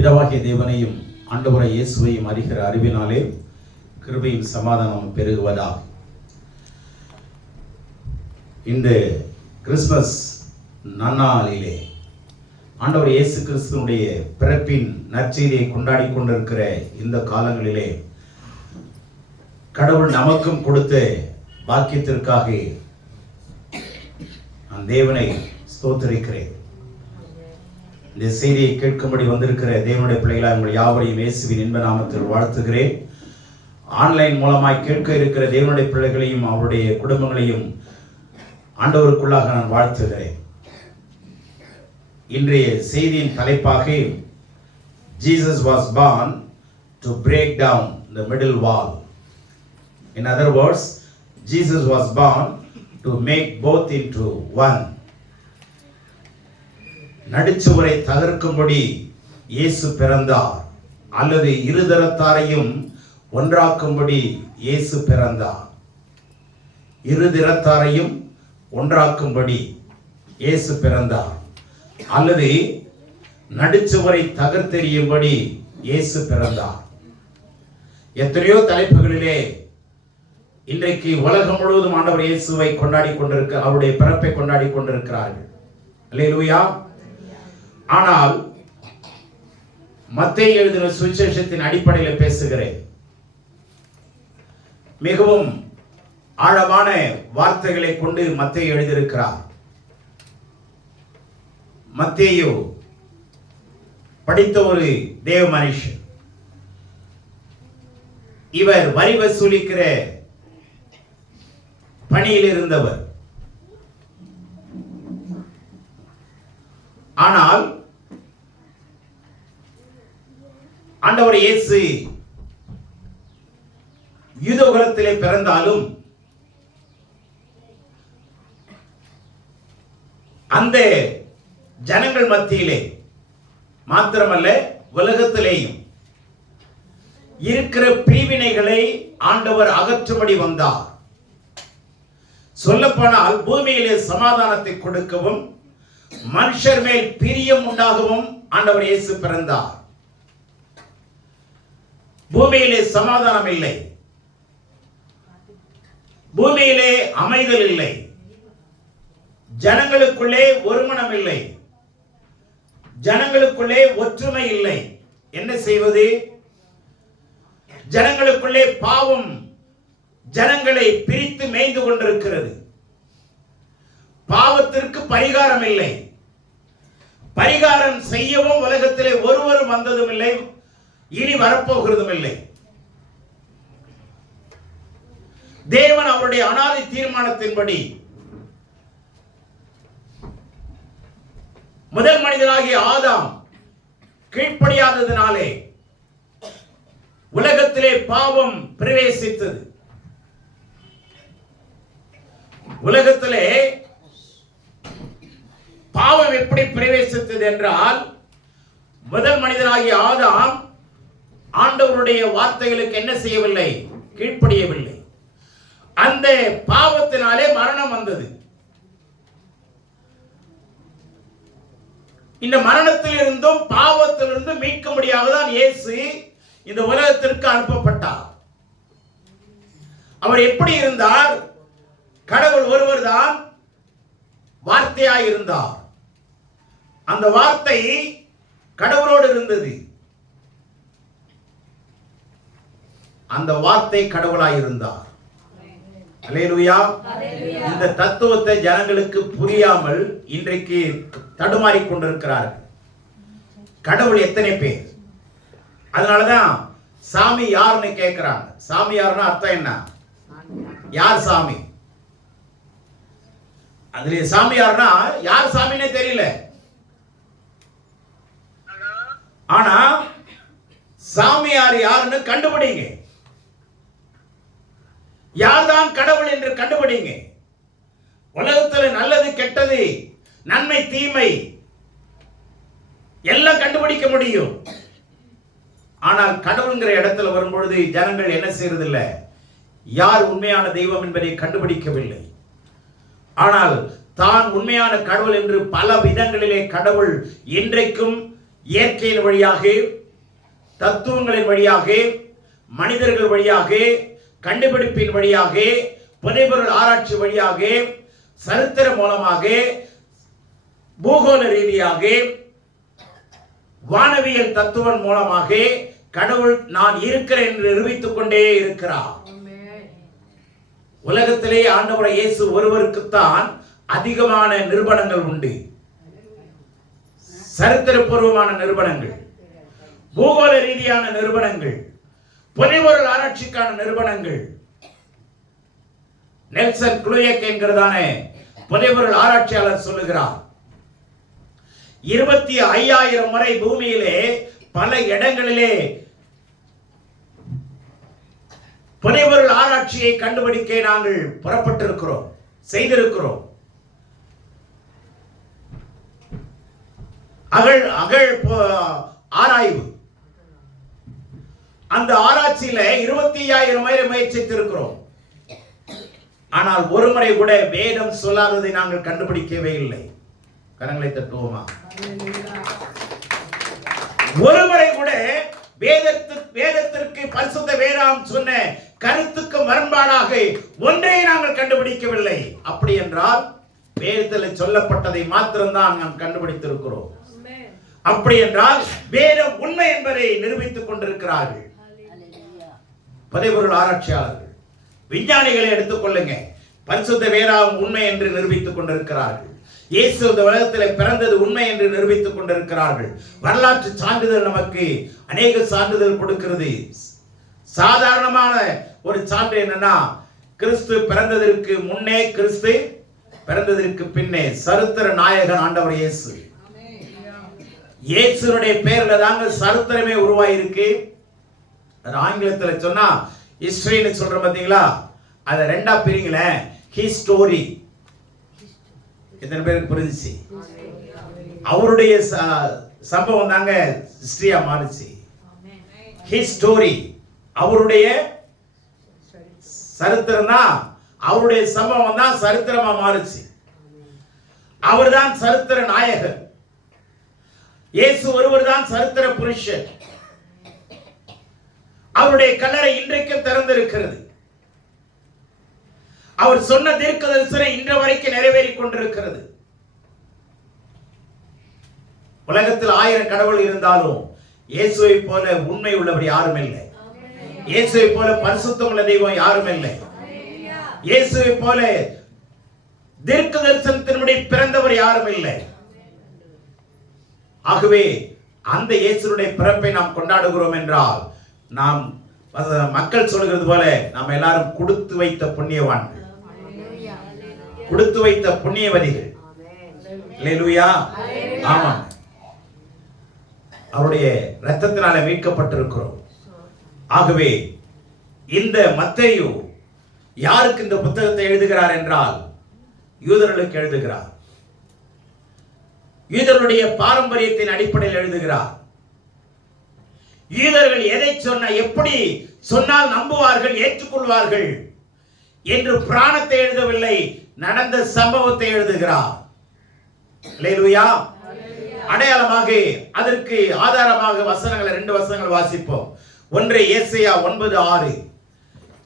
பிதாவாகிய தேவனையும் ஆண்டவராகிய இயேசுவையும் அறிகிற அறிவினாலே கிருபையும் சமாதானம் பெருகுவதாக. இந்த கிறிஸ்துமஸ் நன்னாளிலே ஆண்டவர் இயேசு கிறிஸ்துவனுடைய பிறப்பின் நற்செய்தியை கொண்டாடி கொண்டிருக்கிற இந்த காலங்களிலே கடவுள் நமக்கும் கொடுத்த பாக்கியத்திற்காக நான் தேவனை ஸ்தோத்திரிக்கிறேன். இந்த செய்தியை கேட்கும்படி வந்திருக்கிற தேவனுடைய பிள்ளைகளாக உங்கள் யாவரையும் இயேசுவின் இன்ப நாமத்தில் வாழ்த்துகிறேன். ஆன்லைன் மூலமாய் கேட்க இருக்கிற தேவனுடைய பிள்ளைகளையும் அவருடைய குடும்பங்களையும் ஆண்டவருக்குள்ளாக நான் வாழ்த்துகிறேன். இன்றைய செய்தியின் தலைப்பாக Jesus was born to break down the middle wall. In other words, Jesus was born to make both into one. நடுச்சுவரை தகர்க்கும்படி இயேசு பிறந்தார், அல்லது இருதரத்தாரையும் ஒன்றாக்கும்படி இயேசு பிறந்தார். இருதரத்தாரையும் ஒன்றாக்கும்படி இயேசு பிறந்தார், அல்லது நடுச்சுவரை தகர்த்தெறியும்படி இயேசு பிறந்தார். எத்தனையோ தலைப்புகளிலே இன்றைக்கு உலகம் முழுவதும் ஆண்டவர் இயேசுவை கொண்டாடி கொண்டிருக்க, அவருடைய பிறப்பை கொண்டாடி கொண்டிருக்கிறார்கள். அல்லேலூயா. ஆனால் மத்தேயு எழுதின சுவிசேஷத்தின் அடிப்படையில் பேசுகிறேன். மிகவும் ஆழமான வார்த்தைகளை கொண்டு மத்தேயு எழுதியிருக்கிறார். மத்தேயு படித்த ஒரு தேவ மனுஷன். இவர் வரி வசூலிக்கிற பணியில் இருந்தவர். ஆனால் ஆண்டவர் இயேசு யூதகுலத்திலே பிறந்தாலும் அந்த ஜனங்கள் மத்தியிலே மாத்திரமல்ல, உலகத்திலேயும் இருக்கிற பிரிவினைகளை ஆண்டவர் அகற்றும்படி வந்தார். சொல்லப்போனால் பூமியிலே சமாதானத்தை கொடுக்கவும் மனுஷர் மேல் பிரியம் உண்டாகவும் ஆண்டவர் இயேசு பிறந்தார். பூமியிலே சமாதானம் இல்லை, பூமியிலே அமைதல் இல்லை, ஜனங்களுக்குள்ளே ஒருமனம் இல்லை, ஜனங்களுக்குள்ளே ஒற்றுமை இல்லை. என்ன செய்வது? ஜனங்களுக்குள்ளே பாவம் ஜனங்களை பிரித்து மேய்ந்து கொண்டிருக்கிறது. பாவத்திற்கு பரிகாரம் இல்லை, பரிகாரம் செய்யவும் உலகத்திலே ஒருவரும் வந்ததும் இல்லை, இனி வரப்போகிறதும் இல்லை. தேவன் அவருடைய அனாதி தீர்மானத்தின்படி முதல் மனிதனாகிய ஆதாம் கீழ்ப்படியாததினாலே உலகத்திலே பாவம் பிரவேசித்தது. உலகத்திலே பாவம் எப்படி பிரவேசித்தது என்றால், முதல் மனிதனாகிய ஆதாம் ஆண்டவருடைய வார்த்தைகளுக்கு என்ன செய்யவில்லை? கீழ்ப்படியவில்லை. அந்த பாவத்தினாலே மரணம் வந்தது. இந்த மரணத்திலிருந்தும் பாவத்திலிருந்தும் மீட்கும்படியாக தான் இயேசு இந்த உலகத்திற்கு அனுப்பப்பட்டார். அவர் எப்படி இருந்தார்? கடவுள் ஒருவர் தான் வார்த்தையாய் இருந்தார். அந்த வார்த்தை கடவுளோடு இருந்தது. அந்த வார்த்தை கடவுளாய் இருந்தார். அல்லேலூயா. இந்த தத்துவத்தை ஜனங்களுக்கு புரியாமல் இன்றைக்கு தடுமாறி கொண்டிருக்கிறார்கள். கடவுள் எத்தனை பேர்? அதனாலதான் சாமி யாருன்னு கேட்கிறாங்க. சாமி யாருன்னா அர்த்தம் என்ன? யார் சாமி? அதுல சாமி யாருன்னா யார் சாமின்னே தெரியல. ஆனா சாமியார் யாருன்னு கண்டுபிடிங்க. யார்தான் கடவுள் என்று கண்டுபிடிங்க. உலகத்தில் நல்லது கெட்டது, நன்மை தீமை எல்லாம் கண்டுபிடிக்க முடியும். ஆனால் கடவுள்ங்கிற இடத்துல வரும்பொழுது ஜனங்கள் என்ன செய்யறதில்லை? யார் உண்மையான தெய்வம் என்பதை கண்டுபிடிக்கவில்லை. ஆனால் தான் உண்மையான கடவுள் என்று பல விதங்களிலே கடவுள் இன்றைக்கும் இயற்கையின் வழியாக, தத்துவங்களின் வழியாக, மனிதர்கள் வழியாக, கண்டுபிடிப்பின் வழியாக, புதைபொருள் ஆராய்ச்சி வழியாக, சரித்திரம் மூலமாக, பூகோள ரீதியாக, வானவியல் தத்துவம் மூலமாக கடவுள் நான் இருக்கிறேன் என்று நிரூபித்துக் கொண்டே இருக்கிறார். உலகத்திலே ஆண்டவர் இயேசு ஒருவருக்குத்தான் அதிகமான நிரூபணங்கள் உண்டு. சரித்திரபூர்வமான நிரூபணங்கள், பூகோள ரீதியான நிரூபணங்கள், புதைபொருள் ஆராய்ச்சிக்கான நிரூபணங்கள். நெல்சன் குளுயக் என்கிறதான புதைபொருள் ஆராய்ச்சியாளர் சொல்லுகிறார், 25,000 முறை பூமியிலே பல இடங்களிலே புதைபொருள் ஆராய்ச்சியை கண்டுபிடிக்க நாங்கள் புறப்பட்டிருக்கிறோம், செய்திருக்கிறோம். அகழ் ஆராய்வு, அந்த ஆராய்ச்சியில 25,000 முறை முயற்சித்திருக்கிறோம். ஆனால் ஒரு முறை கூட வேதம் சொல்லாததை நாங்கள் கண்டுபிடிக்கவே இல்லை. கரங்களை தட்டுவோமா? ஒரு முறை கூட வேதத்திற்கு பரிசுத்த வேதம் சொன்ன கருத்துக்கு முரண்பாடாக ஒன்றை நாங்கள் கண்டுபிடிக்கவில்லை. அப்படி என்றால் வேதத்தில் சொல்லப்பட்டதை மாத்திரம்தான் நாம் கண்டுபிடித்திருக்கிறோம். அப்படி என்றால் வேதம் உண்மை என்பதை நிரூபித்துக் கொண்டிருக்கிறார்கள். புதைபொருள் ஆராய்ச்சியாளர்கள், விஞ்ஞானிகளை எடுத்துக்கொள்ளுங்க, பரிசுத்த வேதம் உண்மை என்று நிரூபித்துக் கொண்டிருக்கிறார்கள். இயேசு இந்த உலகத்தில் பிறந்தது உண்மை என்று நிரூபித்துக் கொண்டிருக்கிறார்கள். வரலாற்று சான்றிதழ் நமக்கு அநேக சான்றிதழ் கொடுக்கிறது. சாதாரணமான ஒரு சான்று என்னன்னா, கிறிஸ்து பிறந்ததற்கு முன்னே, கிறிஸ்து பிறந்ததற்கு பின்னே சரித்திர நாயகன் ஆண்டவர் இயேசு. இயேசுனுடைய பெயர்ல தாங்க சரித்திரமே உருவாயிருக்கு. ஆங்கிலத்தில் சொன்னா ஹிஸ்டரின்னு சொல்ற பாத்தீங்களா, அதை ரெண்டா பிரிங்கள, ஹிஸ்டோரி. எத்தனை பேருக்கு புரிஞ்சிச்சு? அவருடைய சம்பவம் தாங்க ஹிஸ்டரியா மாறுச்சு. ஹிஸ்டோரி அவருடைய சரித்திரம் தான், அவருடைய சம்பவம் தான் சரித்திரமா மாறுச்சு. அவர்தான் சரித்திர நாயகர். இயேசு ஒருவர் தான் சரித்திர புருஷன். அவருடைய கல்லறை இன்றைக்கும் திறந்திருக்கிறது. அவர் சொன்ன தீர்க்க தரிசனம் இன்று வரைக்கும் நிறைவேறிக் கொண்டிருக்கிறது. உலகத்தில் 1000 கடவுள் இருந்தாலும் இயேசுவை போல உண்மை உள்ளவர் யாரும் இல்லை. இயேசுவை போல பரிசுத்தம் உள்ள தெய்வம் யாரும் இல்லை. இயேசுவை போல தீர்க்க தரிசனத்தின்படி பிறந்தவர் யாரும் இல்லை. ஆகவே அந்த இயேசுடைய பிறப்பை நாம் கொண்டாடுகிறோம் என்றால், நாம் மக்கள் சொல்கிறது போல நாம் எல்லாரும் கொடுத்து வைத்த புண்ணியவான்கள், கொடுத்து வைத்த புண்ணியவதிகள். அல்லேலூயா. ஆமா, அவருடைய இரத்தத்தினால மீட்கப்பட்டிருக்கிறோம். ஆகவே இந்த மத்தேயு யாருக்கு இந்த புத்தகத்தை எழுதுகிறார் என்றால், யூதர்களுக்கு எழுதுகிறார். யூதர்களுடைய பாரம்பரியத்தின் அடிப்படையில் எழுதுகிறார். யூதர்கள் எதை சொன்ன, எப்படி சொன்னால் நம்புவார்கள், ஏற்றுக்கொள்வார்கள் என்று பிராணத்தை எழுதவில்லை, நடந்த சம்பவத்தை எழுதுகிறார். அல்லேலூயா. அடையாளமாக அதற்கு ஆதாரமாக வசனங்களை 2 வசனங்கள் வாசிப்போம். ஒன்று ஏசாயா 9:6,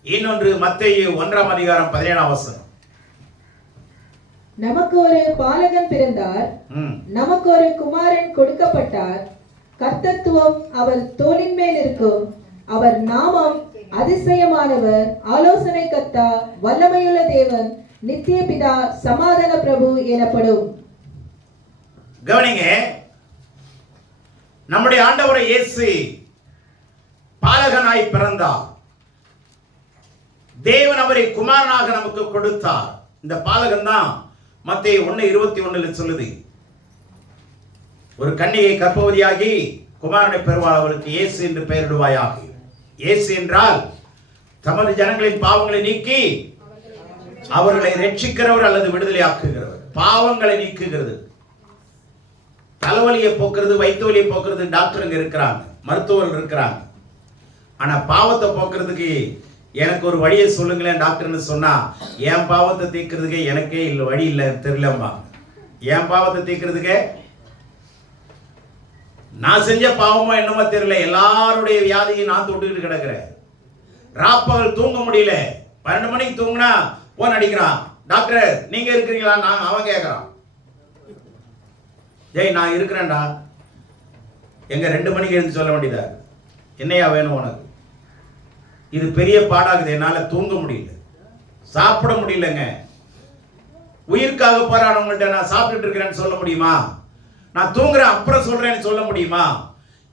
இன்னொன்று மத்தேயு 1ஆம் அதிகாரம் 17ஆம் வசனம். நமக்கு ஒரு பாலகன் பிறந்தார், நமக்கு ஒரு குமாரன் கொடுக்கப்பட்டார், கர்த்தத்துவம் அவர் தோளின் மேல் இருக்கும், அவர் நாமம் அதிசயமானவர், ஆலோசனை கர்த்தா, வல்லமையுள்ள தேவன், நித்திய பிதா, சமாதான பிரபு எனப்படும். கவனிங்க, நம்முடைய ஆண்டவர் இயேசு பாலகனாய் பிறந்தார். தேவன் அவரை குமாரனாக நமக்கு கொடுத்தார். இந்த பாலகன் தான் மத்தேயு 1:21 சொல்லுது, ஒரு கன்னிகை கர்ப்பவதியாகி குமாரனை பெறுவாள், அவருக்கு இயேசு என்று பெயரிடுவாயாக. இயேசு என்றால் தமது ஜனங்களின் பாவங்களை நீக்கி அவர்களை ரட்சிக்கிறவர் அல்லது விடுதலை ஆக்குகிறவர். பாவங்களை நீக்குகிறது, தலைவலியை போக்குறது, வயிற்று வலியை போக்குறது டாக்டருங்க இருக்கிறாங்க, மருத்துவர்கள் இருக்கிறாங்க. ஆனா பாவத்தை போக்குறதுக்கு எனக்கு ஒரு வழியை சொல்லுங்களேன் டாக்டர்னு சொன்னா, என் பாவத்தை தீர்க்கிறதுக்கே எனக்கே இல்லை, வழி இல்லை, தெரியலம்மா. என் பாவத்தை தீர்க்கிறதுக்கே நான் செஞ்ச பாவமோ என்னமோ தெரியல, எல்லாருடைய வியாதியும் நான் தொட்டுக்கிட்டு கிடக்கிறேன். ராப்பகல் தூங்க முடியல. 12 மணிக்கு தூங்கினா போன் அடிக்கிறான், டாக்டர் நீங்க இருக்கிறீங்களா? நான் அவன் கேட்கறான், ஜெய் நான் இருக்கிறேன்டா. எங்க 2 மணிக்கு எழுந்து சொல்ல வேண்டியதா, என்னையா வேணும் உனக்கு? இது பெரிய பாடாகுது. என்னால தூங்க முடியல, சாப்பிட முடியலங்க. உயிருக்காக போராடவங்கள்ட்ட நான் சாப்பிட்டுட்டு இருக்கிறேன்னு சொல்ல முடியுமா? நான் தூங்குறேன் அப்புறம் சொல்றேன்னு சொல்ல முடியுமா?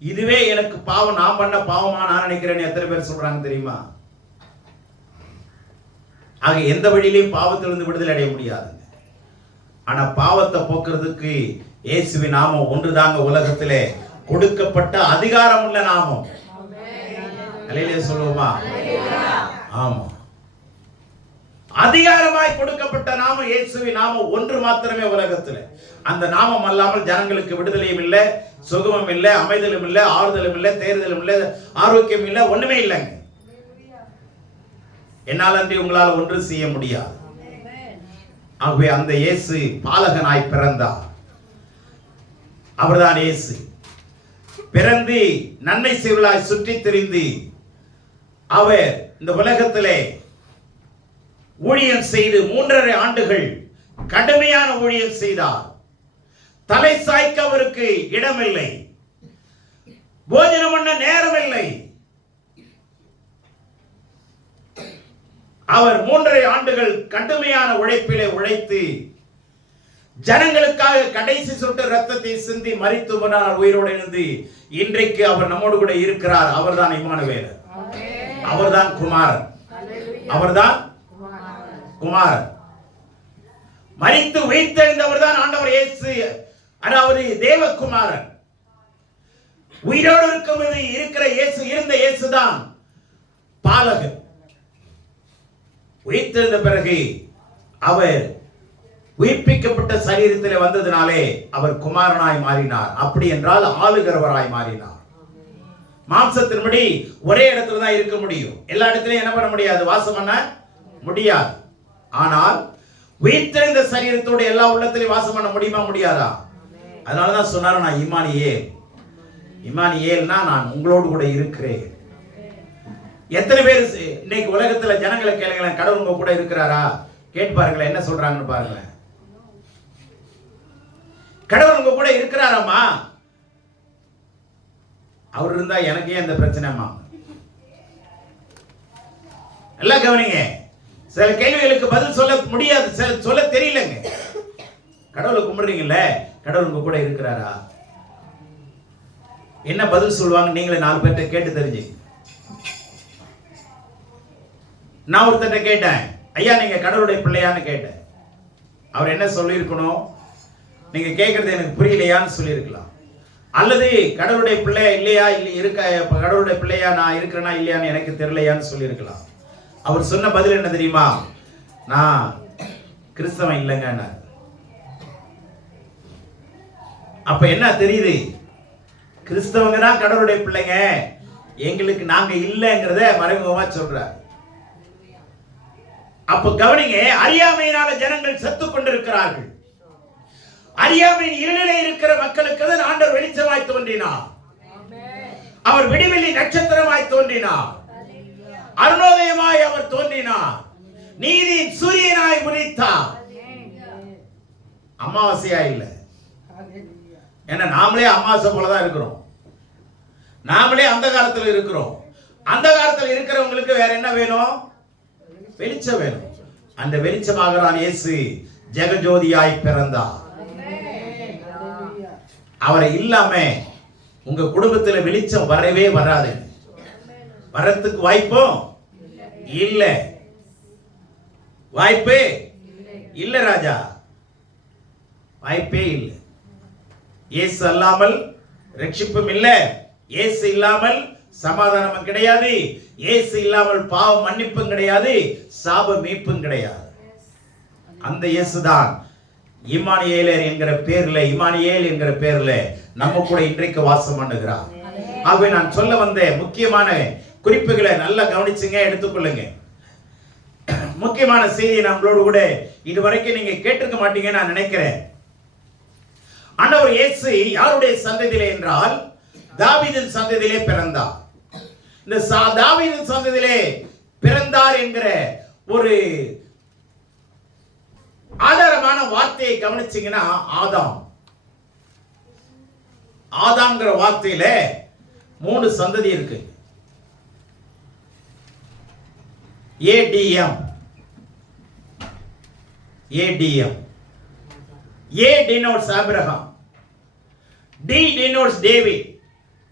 இதுவே எனக்கு பாவம், நான் பண்ண பாவமா நான் நினைக்கிறேன்னு எத்தனை பேர் சொல்றாங்க தெரியுமா? ஆக எந்த வழியிலையும் பாவத்திலிருந்து விடுதலை அடைய முடியாதுங்க. ஆனா பாவத்தை போக்குறதுக்கு இயேசுவின் நாமம் ஒன்றுதாங்க உலகத்திலே கொடுக்கப்பட்ட அதிகாரம் உள்ள நாமம். அல்லேலூயா சொல்லுவோமா? ஆமா, அதிகாரமாய் கொடுக்கப்பட்ட நாமம் இயேசுவின் நாமம் ஒன்று மாத்திரமே உலகத்தில். அந்த நாமம் அல்லாமல் ஜனங்களுக்கு விடுதலையும் இல்லை, சுகமும் இல்லை, அமைதலும் இல்லை, ஆறுதலும் இல்லை, தேர்தலும் இல்லை, ஆரோக்கியம் இல்லை, ஒண்ணுமே இல்லைங்க. என்னால் அன்றி உங்களால் ஒன்றும் செய்ய முடியாது. ஆகவே அந்த இயேசு பாலகனாய் பிறந்தார். அவர்தான் இயேசு. பிறந்து நன்மை செய்வலாய் சுற்றி திரிந்து அவர் இந்த உலகத்திலே ஊழியம் செய்து 3.5 ஆண்டுகள் கடுமையான ஊழியம் செய்தார். தலை சாய்க்க அவருக்கு இடமில்லை, போஜனம் பண்ண நேரமில்லை. அவர் 3.5 ஆண்டுகள் கடுமையான உழைப்பிலே உழைத்து ஜனங்களுக்காக கடைசி சொட்டு ரத்தத்தை சிந்தி மரித்து போனார், உயிரோடு இருந்து இன்றைக்கு அவர் நம்மோடு கூட இருக்கிறார். அவர்தான் இம்மானுவேலர், அவர்தான் குமாரன், அவர்தான் குமாரன். மரித்து உயிர்த்தெழுந்தவர் தான் ஆண்டவர் இயேசு, அதாவது தேவகுமாரன். உயிரோடு இருக்கிற இயேசு, இருந்த இயேசுதான் பாலகன். உயிர்த்தெழுந்த பிறகு அவர் உயிர்ப்பிக்கப்பட்ட சரீரத்தில் வந்ததினாலே அவர் குமாரனாய் மாறினார். அப்படி என்றால் ஆளுகிறவராய் மாறினார். மாம்சத்தின்படி ஒரே இடத்துல தான் இருக்க முடியும், எல்லா இடத்திலையும் என்ன பண்ண முடியாது, வாசம் பண்ண முடியாது. ஆனால் உயிர்த்தெழுந்த சரீரத்தோடு எல்லா உள்ளத்திலையும் வாசம் பண்ண முடியுமா? முடியாதா? அதனாலதான் சொன்னார், நான் இம்மானுவேல், இம்மானுவேல்னா நான் உங்களோடு கூட இருக்கிறேன். எத்தனை பேர் இன்னைக்கு உலகத்துல ஜனங்களை கேளுங்களேன், கடவுள் உங்க கூட இருக்கிறாரா கேட்டு பாருங்களேன், என்ன சொல்றாங்கன்னு பாருங்களேன். கடவுள் உங்க கூட இருக்கிறாராமா? அவர் இருந்தா எனக்கே அந்த பிரச்சனைமா. எல்லாம் கவனிங்க, சில கேள்விகளுக்கு பதில் சொல்ல முடியாது, சொல்ல தெரியலங்க. கடவுளை கும்பிடுறீங்கல்ல, கடவுள் உங்க கூட இருக்கிறாரா? என்ன பதில் சொல்லுவாங்க நீங்களே 4 பேர்ட்ட கேட்டு தெரிஞ்சு. நான் ஒருத்தட்ட கேட்டேன், ஐயா நீங்க கடவுளுடைய பிள்ளையான்னு கேட்டேன். அவர் என்ன சொல்லியிருக்கணும், நீங்க கேட்கறது எனக்கு புரியலையான்னு சொல்லியிருக்கலாம். அல்லது கடவுளுடைய பிள்ளையா இல்லையா, கடவுளுடைய பிள்ளையா நான் இருக்கிறேனா இல்லையான்னு எனக்கு தெரியலையான்னு சொல்லியிருக்கலாம். அவர் சொன்ன பதில் என்ன தெரியுமா? நான் கிறிஸ்தவன் இல்லைங்க. அப்ப என்ன தெரியுது? கிறிஸ்தவங்க தான் கடவுளுடைய பிள்ளைங்க, எங்களுக்கு நாங்க இல்லைங்கிறத மறைமுகமா சொல்றார். அப்ப கவனிங்க, அறியாமையினால ஜனங்கள் செத்து கொண்டிருக்கிறார்கள். அறியாமையின் இருளிலே இருக்கிற மக்களுக்கு தான் ஆண்டவர் வெளிச்சமாய் தோன்றினார். அவர் விடிவெள்ளி நட்சத்திரமாய் தோன்றினார், அருணோதயமாய் அவர் தோன்றினார், நீதியின் சூரியனாய் உதித்தார். அமாவாசையா இல்ல, ஏன்னா நாமளே அமாவாசை போலதான் இருக்கிறோம், நாமளே அந்த காலத்துல இருக்கிறோம். அந்த காலத்துல இருக்கிறவங்களுக்கு வேற என்ன வேணும்? வெளிச்சம் வேணும். அந்த வெளிச்சமாகறான் இயேசு ஜெகஜோதியாய் பிறந்தார். அவரை இல்லாம உங்க குடும்பத்துல வெளிச்சம் வரவே வராது. வரத்துக்கு வாய்ப்பும் இல்ல, வாய்ப்பே இல்ல ராஜா, வாய்ப்பே இல்லை. இயேசு அல்லாமல் ரட்சிப்பும் இல்லை, இயேசு இல்லாமல் சமாதானமும் கிடையாது, இயேசு இல்லாமல் பாவ மன்னிப்பும் கிடையாது, சாப மீட்பும் கிடையாது. அந்த இயேசுதான் இம்மானுவேல் என்கிற பேர்ல நம்ம கூட இன்றைக்கு வாசம் பண்ணுகிறார். ஆகவே நான் சொல்ல வந்த முக்கியமான குறிப்புகளை நல்லா கவனிச்சுங்க, எடுத்துக்கொள்ளுங்க. முக்கியமான செய்தி நம்மளோடு கூட இதுவரைக்கும் நீங்க கேட்டிருக்க மாட்டீங்க நான் நினைக்கிறேன். ஆண்டவர் இயேசு யாருடைய சந்ததியிலே என்றால் தாவீதின் சந்ததியிலே பிறந்தார். இந்த தாவீதின் சந்ததியிலே பிறந்தார் என்கிற ஒரு ஆதாரமான வார்த்தையை கவனிச்சீங்கன்னா, ஆதாம்ங்கிற வார்த்தையில 3 சந்ததி இருக்கு. ATM. A denotes Abraham, D denotes David,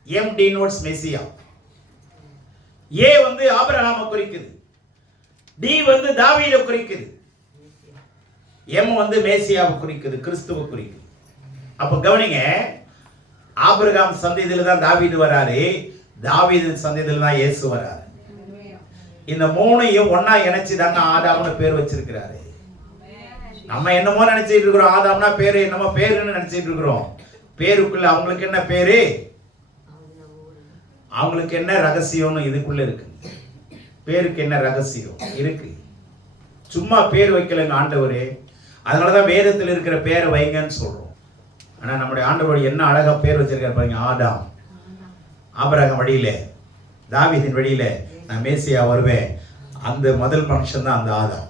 M denotes Messiah. A வந்து ஆபிரகாமை குறிக்குது, D வந்து தாவீதை குறிக்குது, M வந்து மேசியாவை குறிக்குது, கிறிஸ்துவை குறிக்குது. அப்ப கவனிங்க, ஆபிரகாம் சந்ததியில தான் தாவீது வராரு, தாவீது சந்ததியில தான் இயேசு வராரு. இந்த 3ஐயும் ஒண்ணா இணைச்சு தாங்க ஆதாம்னு பேர் வச்சிருக்கிறாரு. நம்ம என்னமோ நினைச்சிட்டு இருக்கிறோம், ஆதாம்னா பேரு என்னமோ பேருன்னு நினைச்சிட்டு இருக்கிறோம். பேருக்குள்ள அவங்களுக்கு என்ன பேரு, அவங்களுக்கு என்ன ரகசியம்னு இதுக்குள்ள இருக்கு. பேருக்கு என்ன ரகசியம் இருக்கு? சும்மா பேர் வைக்கலங்க ஆண்டவரே. அதனாலதான் வேதத்தில் இருக்கிற பேரை வைங்கன்னு சொல்றோம். ஆனா நம்முடைய ஆண்டவர் என்ன அழகா பேர் வச்சிருக்காரு பாருங்க. ஆதாம், ஆபிரகாம் வழியில, தாவீதின் வழியில நான் மேசியா வருவேன். அந்த முதல் மனுஷன் தான் அந்த ஆதாம்.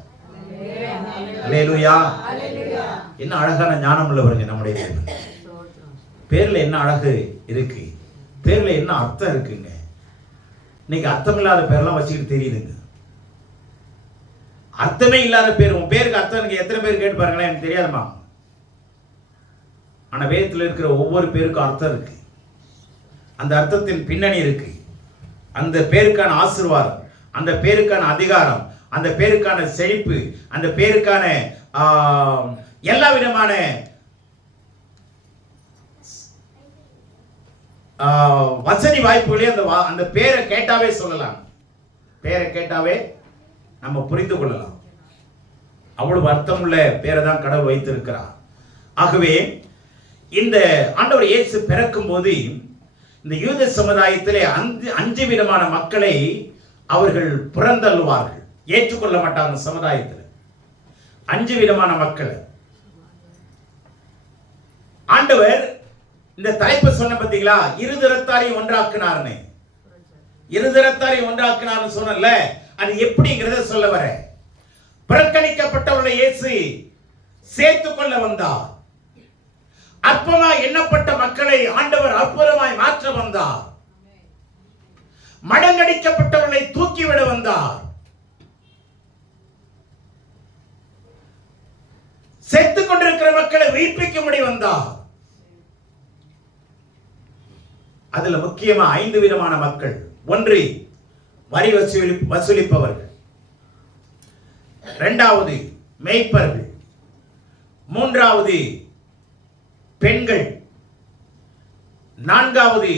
அல்லேலூயா. என்ன அழகான ஞானம் உள்ளவருங்க நம்முடைய தேவன். பேர்ல என்ன அழகு இருக்கு, பேர்ல என்ன அர்த்தம் இருக்குங்க. இன்னைக்கு அர்த்தம் இல்லாத பேர்லாம் வச்சுக்கிட்டு தெரியுதுங்க. அர்த்தமே இல்லாத பேர். உன் பேருக்கு அர்த்தம் எனக்கு எத்தனை பேர் கேட்டு பாருங்களேன், எனக்கு தெரியாதுமா. ஆனா வேதத்தில் இருக்கிற ஒவ்வொரு பேருக்கும் அர்த்தம் இருக்கு. அந்த அர்த்தத்தின் பின்னணி இருக்கு. அந்த பேருக்கான ஆசீர்வாதம், அந்த பேருக்கான அதிகாரம், அந்த பேருக்கான செழிப்பு, அந்த பேருக்கான எல்லா விதமான வசதி வாய்ப்புகளையும் அந்த பேரை கேட்டாவே சொல்லலாம். பேரை கேட்டாவே நம்ம புரிந்து கொள்ளலாம். அவ்வளவு அர்த்தமுள்ள பேரை தான் கடவுள் வைத்திருக்கிறார். ஆகவே இந்த ஆண்டவர் இயேசு பிறக்கும் போது இந்த யூத சமுதாயத்திலே 5 விதமான மக்களை அவர்கள் புறந்தள்ளுவார்கள், ஏற்றுக்கொள்ள மாட்டாங்க. சமுதாயத்தில் 5 விதமான மக்கள். ஆண்டவர் இந்த தலைப்பு சொன்ன பார்த்தீங்களா, இருதரத்தாரை ஒன்றாக்குனார்னு. இருதரத்தாரை ஒன்றாக்குனார்னு சொன்னல, அது எப்படிங்கிறத சொல்ல வர. புறக்கணிக்கப்பட்டவர்களை இயேசு சேர்த்துக் கொள்ள வந்தார். அற்பமாய் எண்ணப்பட்ட மக்களை ஆண்டவர் அற்புதமாய் மாற்ற வந்தார். மடங்கடிக்கப்பட்டவர்களை தூக்கிவிட வந்தார். செத்துக் கொண்டிருக்கிற மக்களை உயிர்ப்பிக்கும்படி வந்தார். அதுல முக்கியமா 5 விதமான மக்கள். 1, வரி வசூலிப்பவர்கள். 2வது மேய்ப்பர்கள். 3வது பெண்கள். 4வது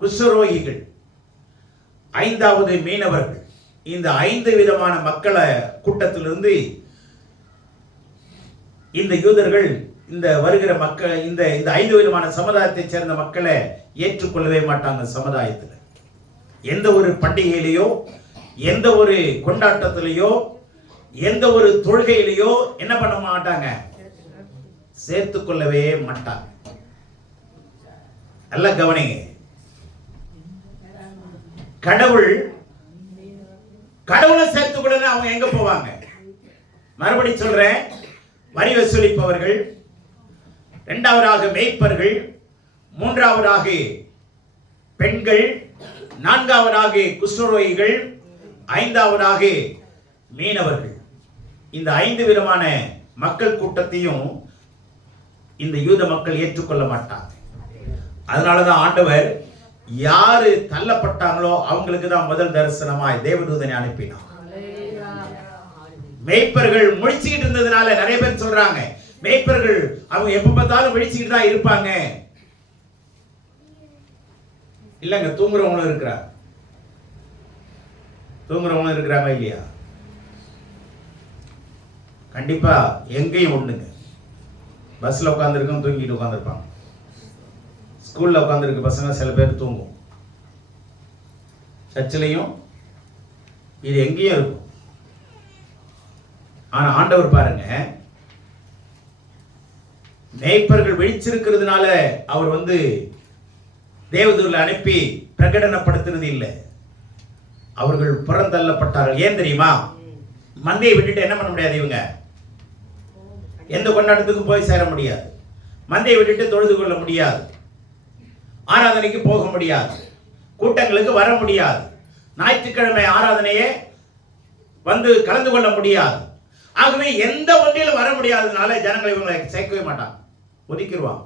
குஷ்டரோகிகள். 5வது மீனவர்கள். இந்த 5 விதமான மக்களை கூட்டத்திலிருந்து இந்த யூதர்கள், இந்த வருகிற மக்கள், இந்த 5 விதமான சமுதாயத்தை சேர்ந்த மக்களை ஏற்றுக்கொள்ளவே மாட்டாங்க. சமுதாயத்தில் எந்த ஒரு பண்டிகையிலேயோ, எந்த ஒரு கொண்டாட்டத்திலேயோ, எந்த ஒரு தொழுகையிலேயோ என்ன பண்ண மாட்டாங்க, சேர்த்துக் கொள்ளவே மாட்டாங்க. நல்ல கவனிங்க. கடவுளை சேர்த்துக் கொள்ள அவங்க எங்க போவாங்க? மறுபடி சொல்றேன், வரி வசூலிப்பவர்கள், 2வதாக மேய்ப்பர்கள், 3வதாக பெண்கள், 4வதாக குஷ்டரோகிகள், 5வதாக மீனவர்கள். இந்த 5 விதமான மக்கள் கூட்டத்தையும் இந்த யூத மக்கள் ஏற்றுக்கொள்ள மாட்டாங்க. அதனாலதான் ஆண்டவர் யாரு தள்ளப்பட்டாங்களோ அவங்களுக்கு தான் முதல் தரிசனமாய் தேவதூதனை அனுப்பினார். மேய்ப்பர்கள் முடிச்சுக்கிட்டு இருந்ததுனால நிறைய பேர் சொல்றாங்க, மேய்ப்பர்கள் அவங்க எப்ப பார்த்தாலும் விழிச்சுக்கிட்டு தான் இருப்பாங்க. இல்லங்க, தூங்குறவங்களும் இருக்கிறாங்க. தூங்குறவங்களும் இருக்கிறாங்க இல்லையா? கண்டிப்பா எங்கேயும் ஒண்ணுங்க. பஸ்ல உட்காந்துருக்கும் தூங்கிட்டு உட்காந்துருப்பாங்க. ஸ்கூல்ல உட்காந்துருக்க பசங்க சில பேர் தூங்கும். சர்ச்சிலையும் இது எங்கேயும் இருக்கும். ஆனா ஆண்டவர் பாருங்க, மேய்ப்பர்கள் விழிச்சிருக்கிறதுனால அவர் தேவதூதர்களை அனுப்பி பிரகடனப்படுத்துறது இல்லை. அவர்கள் புறந்தள்ளப்பட்டார்கள். ஏன் தெரியுமா? மந்தையை விட்டுட்டு என்ன பண்ண முடியாது, இவங்க எந்த கொண்டாட்டத்துக்கும் போய் சேர முடியாது, மந்தையை விட்டுட்டு தொழுது கொள்ள முடியாது, ஆராதனைக்கு போக முடியாது, கூட்டங்களுக்கு வர முடியாது, ஞாயிற்றுக்கிழமை ஆராதனையே வந்து கலந்து கொள்ள முடியாது. ஆகவே எந்த ஒன்றிலும் வர முடியாததுனால ஜனங்களை இவங்களை சேர்க்கவே மாட்டாங்க, ஒதுக்கிடுவாங்க.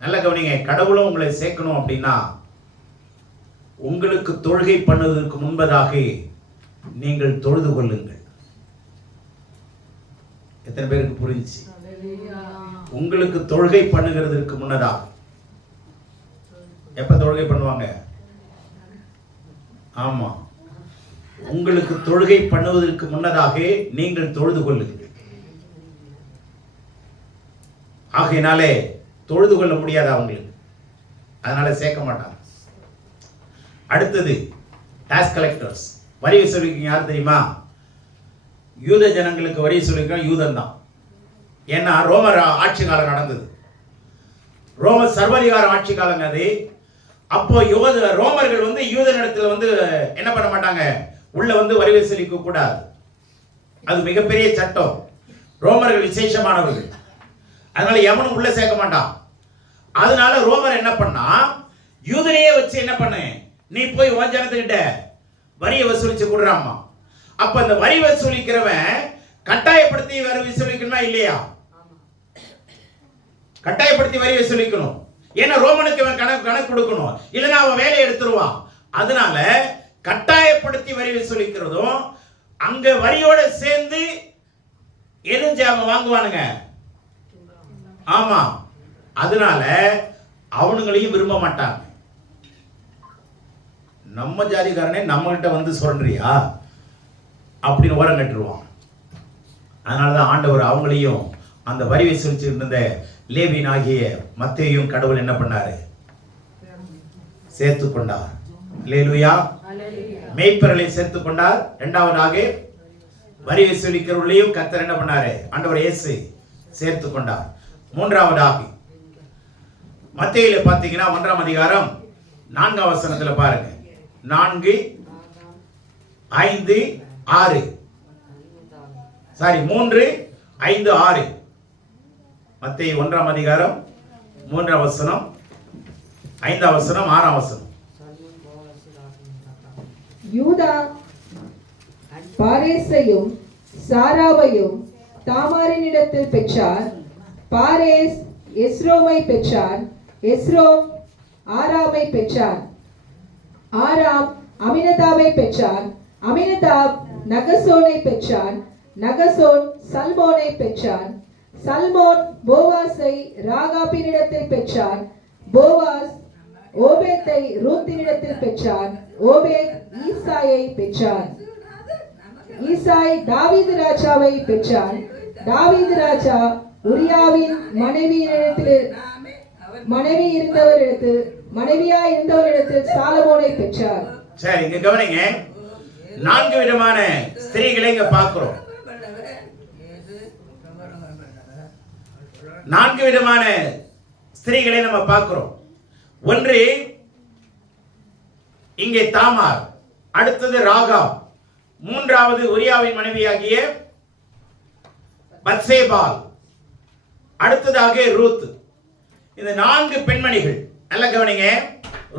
நல்ல கவனிங்க, கடவுளும் உங்களை சேர்க்கணும் அப்படின்னா உங்களுக்கு தொழுகை பண்ணுவதற்கு முன்பதாக நீங்கள் தொழுது கொள்ளுங்கள். எத்தனை பேருக்கு புரிஞ்சுச்சு? உங்களுக்கு தொழுகை பண்ணுகிறதுக்கு முன்னதாக. எப்ப தொழுகை பண்ணுவாங்க? ஆமா, உங்களுக்கு தொழுகை பண்ணுவதற்கு முன்னதாக நீங்கள் தொழுது கொள்ளுங்கள். ஆகையினாலே தொழுது கொள்ள முடியாது அவங்களுக்கு, அதனால சேர்க்க மாட்டாங்க. அடுத்தது டாக்ஸ் கலெக்டர்ஸ், வரி வசூலிக்க யார் தெரியுமா? யூத ஜனங்களுக்கு வரி வசூலிக்க யூதன் தான். ஏன்னா ரோமர் ஆட்சி காலம் நடந்தது, ரோம சர்வதிகார ஆட்சி காலம் அது. அப்போ ரோமர்கள் வந்து யூதனிடத்தில் வந்து என்ன பண்ண மாட்டாங்க, உள்ள வந்து வரி வசூலிக்க கூடாது. அது மிகப்பெரிய சட்டம். ரோமர்கள் விசேஷமானவர்கள், அதனால எவனும் உள்ள சேர்க்க மாட்டான். அதனால ரோமர் என்ன பண்ணா, யூதனையே வச்சு என்ன பண்ணு, நீ போய் உன் ஜனத்துக்கிட்ட வரியை வசூலிச்சு கொடுறாமா. அப்ப அந்த வரி வசூலிக்கிறவன் கட்டாயப்படுத்தி வரி வசூலிக்கணுமா இல்லையா? கட்டாயப்படுத்தி வரி வசூலிக்கணும். ஏன்னா ரோமனுக்கு அவன் கணக்கு கொடுக்கணும், இல்லைன்னா அவன் வேலையை எடுத்துருவான். அதனால கட்டாயப்படுத்தி வரி வசூலிக்கிறதும் அங்க வரியோட சேர்ந்து எரிஞ்சு அவன் வாங்குவானுங்க. ஆமா, அதனால அவனுங்களையும் விரும்ப மாட்டாங்க. நம்ம ஜாதிக்காரனே நம்ம கிட்ட வந்து சொல்றியா அப்படின்னு ஓரம் கட்டுருவான். அதனாலதான் ஆண்டவர் அவங்களையும் அந்த வரி வசூலிச்சு இருந்த லேவியன் ஆகிய மத்தேயும் கடவுள் என்ன பண்ணாரு, சேர்த்து கொண்டார். அல்லேலூயா. மேய்ப்பர்களை சேர்த்து கொண்டார். இரண்டாவதாக வரி வசூலிக்கிறவர்களையும் கர்த்தர் என்ன பண்ணாரு, ஆண்டவர் இயேசு சேர்த்து கொண்டார். மூன்றாவதாக மத்தேயில பாத்தீங்கன்னா 1ஆம் அதிகாரம் 4ஆம் வசனத்துல பாருங்க, 4, 5, 6 3, 5, 6 மத்தேயு 1ஆம் அதிகாரம் 3ஆம் வசனம், 5ஆம் வசனம், 6ஆம் வசனம். யூதா பாரேசையும் சாராவையும் தாமாரினிடத்தில் பெற்றார். பாரேஸ் எஸ்ரோமை பெற்றார். எஸ்ரோம் ஆராமை பெற்றார். ஆராம் அமினதாவை பெற்றார். அமினதாப் நகசோனை பெற்றார். நகசோன் சல்மோனை பெற்றார். சல்மோன் போவாசை ராகாபினிடத்தில் பெற்றார். போவாஸ் ஓபேத்தை ரூத்தினிடத்தில் பெற்றார். ஓபேத் ஈசாயை பெற்றார். ஈசாய் தாவீது ராஜாவை பெற்றார். தாவீது ராஜா உரியாவின் மனைவியா இருந்தவரிடத்தில் சாலமோனை பெற்றார். சரி, இங்க கவனிங்க, 4 விதமான ஸ்திரீகளை இங்க பார்க்கிறோம். 4 விதமான ஸ்திரீகளை நம்ம பார்க்கிறோம். ஒன்று இங்கே தாமார், அடுத்தது ராகாப், மூன்றாவது உரியாவின் மனைவியாகிய பத்சேபால், அடுத்ததாக ரூத். இந்த 4 பெண்மணிகள் நல்ல கவனிங்க,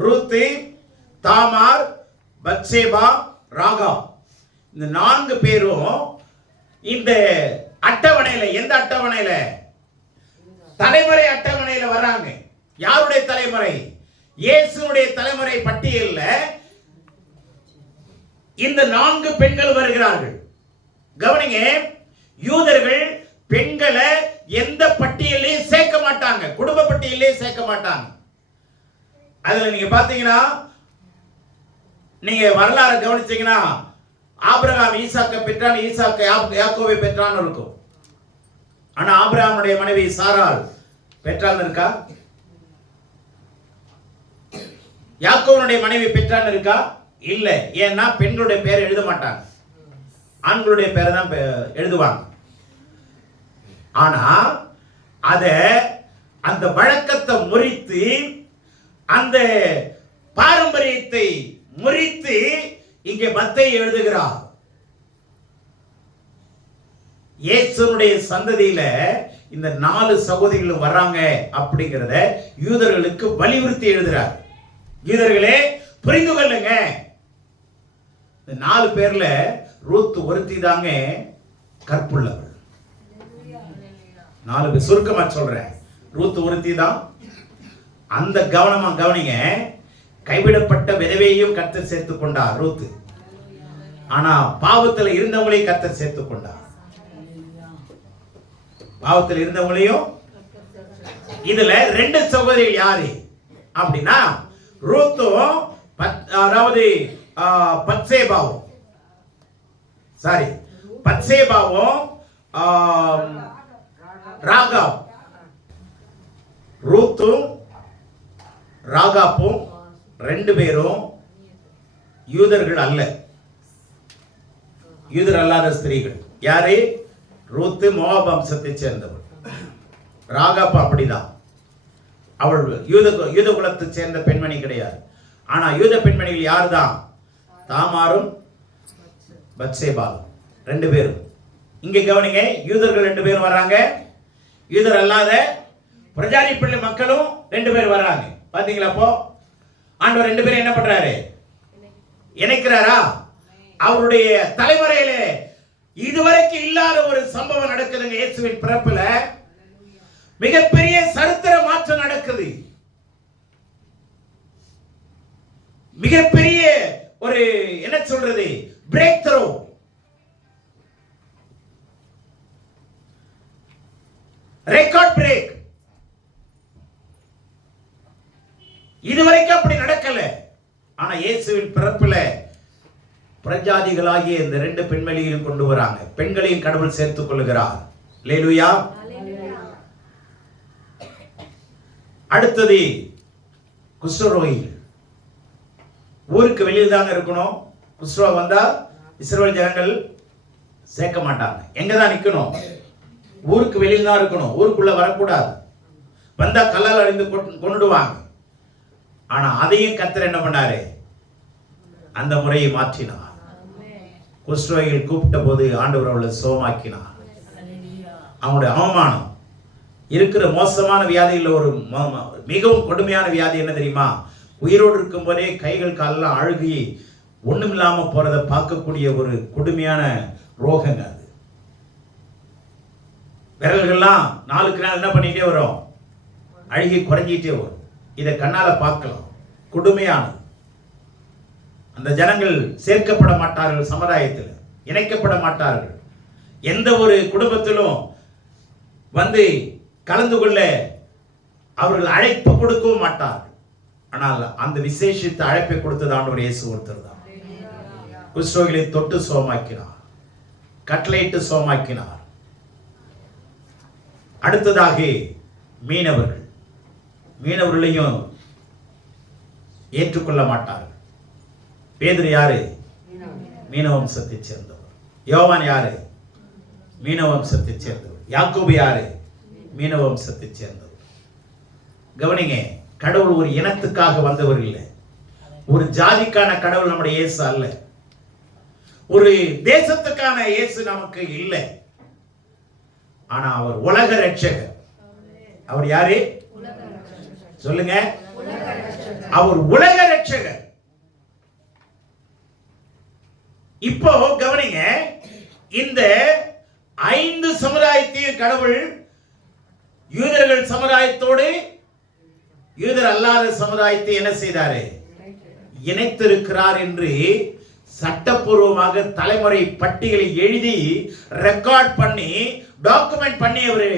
ரூத், தாமார், பத்சேபா, ராகாப். இந்த 4 பேரும் இந்த அட்டவணையில, எந்த அட்டவணையில? தலைமுறை அட்டவணையில வராங்க. யாருடைய தலைமுறை? இயேசுனுடைய தலைமுறை பட்டியல்ல இந்த 4 பெண்கள் வருகிறார்கள். கவனிங்க, யூதர்கள் பெண்களை எந்த பட்டியலையும் சேர்க்க மாட்டாங்க, குடும்ப பட்டியலே சேர்க்க மாட்டாங்க. அதுல நீங்க பாத்தீங்கன்னா, நீங்க வரலாறு கவனிச்சீங்கன்னா, ஆபிரகாம் ஈசாக்கை பெற்றான், ஈசாக்கு யாக்கோவை பெற்றான்னு இருக்கும். ஆனா ஆபிரகாமுடைய மனைவி சாராள் பெற்றான்னு இருக்கா? யாக்கோவனுடைய மனைவி பெற்றான்னு இருக்கா? இல்ல. ஏன்னா பெண்களுடைய பேரை எழுத மாட்டாங்க, ஆண்களுடைய பேரை தான் எழுதுவாங்க. ஆனா அந்த வழக்கத்தை முறித்து அந்த பாரம்பரியத்தை முறித்து இங்கே மத்தேயு எழுதுகிறார். இயேசுனுடைய சந்ததியில இந்த 4 சகோதரிகளும் வர்றாங்க அப்படிங்கிறத யூதர்களுக்கு வலியுறுத்தி எழுதுறார். யூதர்களே புரிந்து கொள்ளுங்க, இந்த 4 பேர்ல ரூத் ஒருத்தி தாங்க கற்புள்ளவள். 4 பேர் சுருக்கமா சொல்றேன், ரூத் ஒருத்தி தான். அந்த கவனமா கவனிங்க, கைவிடப்பட்ட விதவையையும் கர்த்தர் சேர்த்துக் கொண்டார் ரூத். ஆனா பாவத்தில் இருந்தவங்களையும் கர்த்தர் சேர்த்துக் கொண்டார். பாவத்தில் இருந்தவங்களையும். இதுல 2 சகோதரிகள் யாரு அப்படின்னா ரூத்தும் அதாவது பத்சேபாவும் ராகாப். ரூத்தும் ராகாப்பும் 2 பேரும் யூதர்கள் அல்ல, யூதர் அல்லாத ஸ்திரீகள். யாரு? ரூத்து மோவாப் வம்சத்தை சேர்ந்தவள். ராகாப் அப்படிதான், அவள் யூத குலத்தை சேர்ந்த பெண்மணி கிடையாது. ஆனா யூத பெண்மணிகள் யார் தான்? தாமாரும் பத்சேபாவும் 2 பேரும். இங்க கவனிங்க, யூதர்கள் 2 பேரும் வர்றாங்க, யூதர் அல்லாத பிரஜாதி பிள்ளை மக்களும் 2 பேர் வர்றாங்க. பாத்தீங்களா? அப்போ ஆண்டவர் 2 பேரும் என்ன பண்றாரு? இணைக்கிறாரா? அவருடைய தலைமுறையில இதுவரைக்கும் இல்லாத ஒரு சம்பவம் நடக்குதுங்க. இயேசுவின் பிறப்புல மிகப்பெரிய சரித்திர மாற்றம் நடக்குது. மிகப்பெரிய ஒரு என்ன சொல்றது, பிரேக் த்ரூ. Record break. இதுவரைக்கும் அப்படி நடக்கல. ஆனா இயேசுவின் பிறப்புல பிரஜாதிகளாகிய இந்த 2 பெண்மணிகளையும் கொண்டு வராங்க. பெண்களையும் கடவுள் சேர்த்துக் கொள்கிறார். அல்லேலூயா. அடுத்தது குஷ்டரோகிகள். ஊருக்கு வெளியில் தாங்க இருக்கணும். குஷ்டரோகம் வந்தா இஸ்ரவேல் ஜனங்கள் சேர்க்க மாட்டாங்க. எங்க தான் நிக்கணும்? ஊருக்கு வெளியில் தான் இருக்கணும். ஊருக்குள்ள வரக்கூடாது. வந்தா கல்லால் அடிந்து கொண்டுடுவாங்க. ஆனா அதையும் கர்த்தர் என்ன பண்ணாரு? அந்த முறையை மாற்றினார். குஷ்டரோகிகள் கூப்பிட்ட போது ஆண்டவர் அவளை சோமாக்கினார். அவங்களுடைய அவமானம் இருக்கிற மோசமான வியாதியில் ஒரு மிகவும் கொடுமையான வியாதி என்ன தெரியுமா? உயிரோடு இருக்கும் போதே கைகள் காலெல்லாம் அழுகி ஒண்ணும் இல்லாம போறதை பார்க்கக்கூடிய ஒரு கொடுமையான ரோகங்க அது. விரல்கள்லாம் நாளுக்கு நாள் என்ன பண்ணிட்டே வரும்? அழுகி குறைஞ்சிட்டே வரும். இதை கண்ணால பார்க்கலாம். கொடுமையானது. அந்த ஜனங்கள் சேர்க்கப்பட மாட்டார்கள், சமுதாயத்தில் இணைக்கப்பட மாட்டார்கள். எந்த ஒரு குடும்பத்திலும் வந்து கலந்து கொள்ள அவர்கள் அழைப்பு கொடுக்கவும் மாட்டார்கள். ஆனால் அந்த விசேஷித்த அழைப்பை கொடுத்தது ஆண்டவர் இயேசு ஒருத்தர் தான். குஷ்டரோகிகளை தொட்டு சோமாக்கினார், கட்டளையிட்டு சோமாக்கினார். அடுத்ததாக மீனவர்களையும் ஏற்றுக்கொள்ள மாட்டார்கள். பேதுரு யாரு? மீனவ வம்சத்தை சேர்ந்தவர். யோவான் யாரு? மீனவ வம்சத்தை சேர்ந்தவர். யாக்கோபு யாரு? மீனவ வம்சத்தை சேர்ந்தவர். கவனிங்க, கடவுள் ஒரு இனத்துக்காக வந்தவர் இல்லை. ஒரு ஜாதிக்கான கடவுள் நம்முடைய இயேசு அல்ல. ஒரு தேசத்துக்கான இயேசு நமக்கு இல்லை. ஆனா அவர் உலக ரட்சகர். அவர் யாரு? சொல்லுங்க. அவர் உலக ரட்சகர். இப்போ கவனிங்க, இந்த 5 சமுதாயத்தையும் கடவுள் யூதர்கள் சமுதாயத்தோடு யூதர் அல்லாத சமுதாயத்தை என்ன செய்தாரு? இணைத்திருக்கிறார் என்று சட்டப்பூர்வமாக தலைமுறை பட்டியலை எழுதி ரெக்கார்ட் பண்ணி டாக்குமெண்ட் பண்ணி அவர்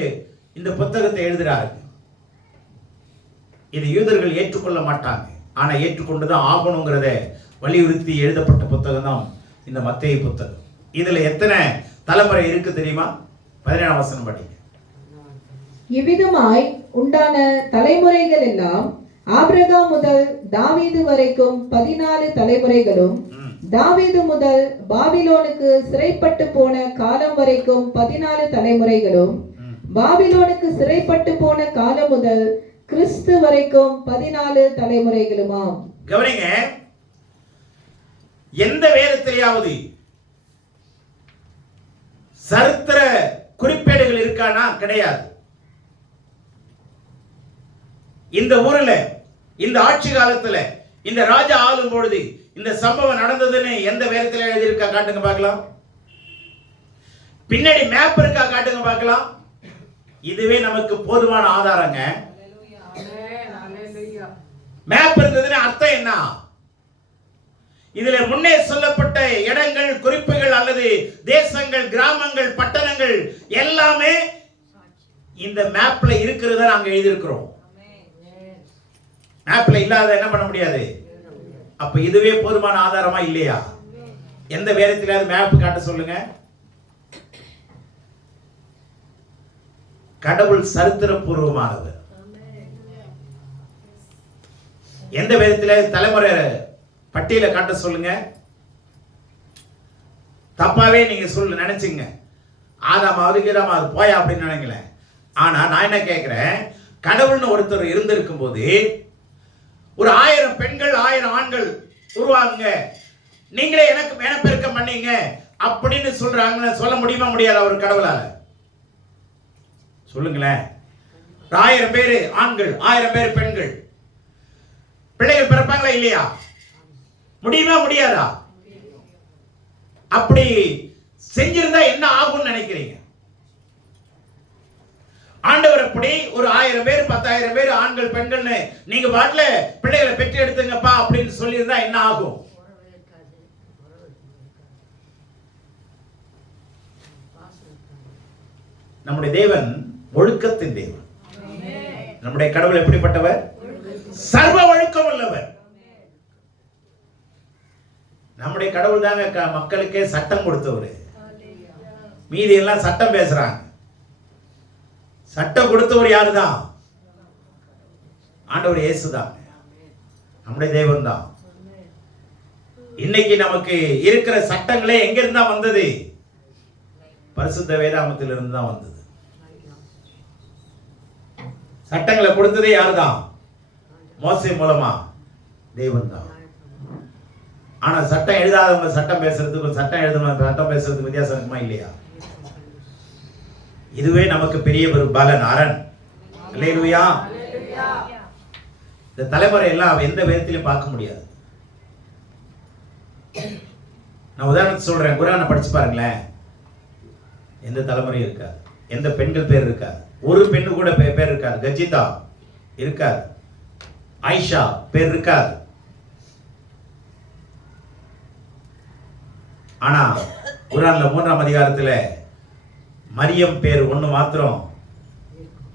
இந்த புத்தகத்தை எழுதுறாரு. இது யூதர்கள் ஏற்றுக்கொள்ள மாட்டாங்க. ஆனா ஏற்றுக்கொண்டுதான் ஆகணுங்கிறத வலியுறுத்தி எழுதப்பட்ட புத்தகம் தான் இந்த மத்தேயு புத்தகம். இதுல எத்தனை தலைமுறை இருக்கு தெரியுமா? 17ஆம் வசனம் படிங்க. இவ்விதமாய் உண்டான தலைமுறைகள் எல்லாம் ஆபிரகாம் முதல் தாவீது வரைக்கும் 14 தலைமுறைகளும், தாவீது முதல் பாபிலோனுக்கு சிறைப்பட்டு போன காலம் வரைக்கும் 14 தலைமுறைகளும், பாபிலோனுக்கு சிறைப்பட்டு போன காலம் முதல் கிறிஸ்து வரைக்கும் 14 தலைமுறைகளுமாம். கவனிங்க, எந்த வேதத்திலேயாவது சரித்திர குறிப்பேடுகள் இருக்கானா? கிடையாது. இந்த ஊர்ல இந்த ஆட்சி காலத்துல இந்த ராஜா ஆளும் பொழுது இந்த சம்பவம் நடந்ததுன்னு எந்த வேதத்துல எழுதி இருக்கா? காட்டுங்க பார்க்கலாம். பின்னாடி மேப் இருக்கா? காட்டுங்க பார்க்கலாம். இதுவே நமக்கு போதுமான ஆதாரங்க. மேப் இருந்ததுன்னு அர்த்தம் என்ன? இதுல முன்னே சொல்லப்பட்ட இடங்கள், குறிப்புகள் அல்லது தேசங்கள், கிராமங்கள், பட்டணங்கள் எல்லாமே இந்த மேப்ல இருக்கிறத நாங்க எழுதியிருக்கிறோம். மேப்ல இல்லாத என்ன பண்ண முடியாது. அப்ப இதுவே போதுமான ஆதாரமா இல்லையா? எந்த வேதத்திலாவது மேப் காட்ட சொல்லுங்க. கடவுள் சரித்திரபூர்வமானவர். எந்த வேதத்தில தலைமுறை பட்டியலை காட்ட சொல்லுங்க. தப்பாவே நீங்க சொல்ல நினைச்சீங்க. ஆதாம் அவருக்கிடாம அது போயா அப்படின்னு நினைக்கல. ஆனா நான் என்ன கேட்கிறேன், கடவுள்னு ஒருத்தர் இருந்திருக்கும் போது ஒரு 1000 பெண்கள் 1000 ஆண்கள் உருவாகுங்க, நீங்களே எனக்கு இனப்பெருக்கம் பண்ணீங்க அப்படின்னு சொல்றாங்கன்னு சொல்ல முடியுமா? முடியாது. அவர் கடவுளால சொல்லுங்களேன். 1000 பேர் ஆண்கள் 1000 பேர் பெண்கள் பிள்ளைகள் பிறப்பாங்களா இல்லையா? முடியுமா? முடியாதா? அப்படி செஞ்சிருந்தா என்ன ஆகும்னு நினைக்கிறீங்க? ஆண்டவர் அப்படி ஒரு 1000 பேர் 10,000 பேர் ஆண்கள் பெண்கள்னு நீங்க பாட்டுல பிள்ளைகளை பெற்று எடுத்துங்கப்பா அப்படின்னு சொல்லியிருந்தா என்ன ஆகும்? நம்முடைய தேவன் ஒழுக்கத்தின் தேவன். நம்முடைய கடவுள் எப்படிப்பட்டவர்? சர்வ ஒழுக்கம் உள்ளவர். நம்முடைய கடவுள் தாங்க மக்களுக்கே சட்டம் கொடுத்தவர். மீதி எல்லாம் சட்டம் பேசுறாங்க. சட்டம் கொடுத்தவர் யாருதான்? ஆண்டவர் இயேசுதான். நம்முடைய தேவன் தான். இன்னைக்கு நமக்கு இருக்கிற சட்டங்களே எங்க இருந்தா வந்தது? பரிசுத்த வேதாகமத்திலிருந்து தான் வந்தது. சட்டங்களை கொடுத்ததே யாருதான்? மோசே மூலமா தேவன் தான். ஆனா சட்டம் எழுதாதவங்க சட்டம் பேசுறதுக்கும் சட்டம் எழுதுனவங்க சட்டம் பேசுறதுக்கு வித்தியாசம் இருக்குமா இல்லையா? இதுவே நமக்கு பெரிய ஒரு பலன், அரண். அல்லேலூயா. இந்த தலைமுறை எல்லாம் எந்த விதத்திலும் பார்க்க முடியாது. நான் உதாரணத்துக்கு சொல்றேன். குர்ஆனை படிச்சு பாருங்களேன். எந்த தலைமுறையும் இருக்காது. எந்த பெண்கள் பேர் இருக்காது. ஒரு பெண்ணு கூட பேர் இருக்காது. கஜிதா இருக்காது. ஆயிஷா பேர் இருக்காது. ஆனா குர்ஆன்ல 3ஆம் அதிகாரத்துல மரியம் பேர் ஒண்ணு மாத்திரம்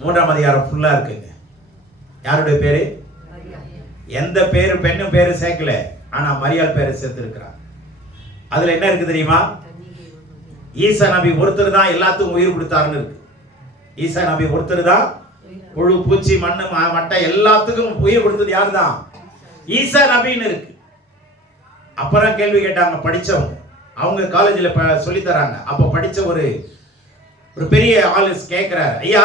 3ஆம் அதிகாரம் ஃபுல்லா இருக்குங்க. யாருடைய பேரு? எந்த பேரு பெண்ணும் பேரு சேர்க்கல. ஆனா மரியாள் பேரை சேர்த்து இருக்கிறார். அதுல என்ன இருக்கு தெரியுமா? ஈசா நபி ஒருத்தர் தான் எல்லாத்துக்கும் உயிர் கொடுத்தாருன்னு இருக்கு. ஈசா நபி ஒருத்தர் தான் புழு பூச்சி மண்ணு மட்டை எல்லாத்துக்கும் உயிர் கொடுத்தது யாரு தான்? ஈசா நபின்னு இருக்கு. அப்புறம் கேள்வி கேட்டாங்க படிச்சவங்க. அவங்க காலேஜில் சொல்லி தராங்க. அப்போ படிச்ச ஒரு பெரிய ஆளு கேட்கிறாரு, ஐயா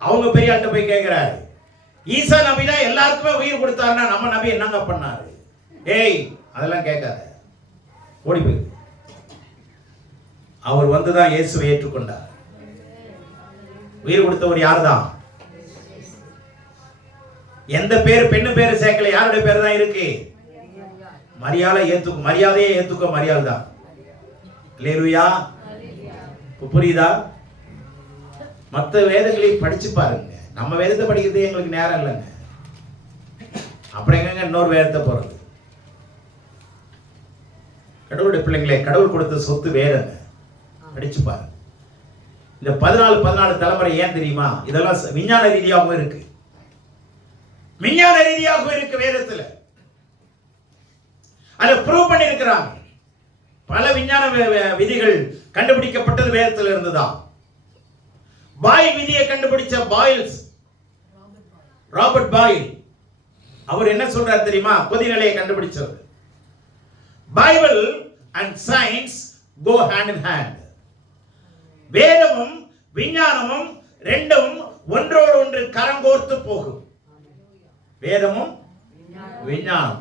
அவங்க பெரிய ஆள்கிட்ட போய் கேட்கிறாரு, ஈசா நபி தான் எல்லாருக்குமே உயிர் கொடுத்தாருன்னா நம்ம நபி என்னங்க பண்ணாரு? ஏய் அதெல்லாம் கேட்காத, ஓடி போய். அவர் வந்துதான் இயேசுவை ஏற்றுக்கொண்டார். உயிர் கொடுத்தவர் யாருதான்? எந்த பேர் பெண்ணு பேரு சேர்க்கல. யாருடைய பேர் தான் இருக்கு? மரியாதையை ஏத்துக்க மரியாதை தான். அல்லேலூயா. புரியுதா? மற்ற வேதங்களை படிச்சு பாருங்க. நம்ம வேதத்தை படிக்கிறது எங்களுக்கு நேரம் இல்லைங்க. அப்புறம் எங்க இன்னொரு வேதத்தை போறது? கடவுளுடைய பிள்ளைங்களே, கடவுள் கொடுத்த சொத்து வேறங்க. படிச்சு பாருங்க. இந்த 14 தலைமுறை ஏன் தெரியுமா? இதெல்லாம் விஞ்ஞான ரீதியாகவும் இருக்கு. விஞ்ஞான ரீதியாகவும் இருக்கு வேதத்துல. அதை ப்ரூவ் பண்ணி இருக்கிறாங்க. பல விஞ்ஞான விதிகள் கண்டுபிடிக்கப்பட்டது வேதத்துல இருந்துதான். பாயில் விதியை கண்டுபிடிச்ச ராபர்ட் பாயில் அவர் என்ன சொல்றார் தெரியுமா? கொதிநிலையை கண்டுபிடிச்சவர். Bible and science go hand in hand. வேதமும் விஞ்ஞானமும் ரெண்டும் ஒன்றோடு ஒன்று கரங்கோர்த்து போகும். வேதமும் விஞ்ஞானம்.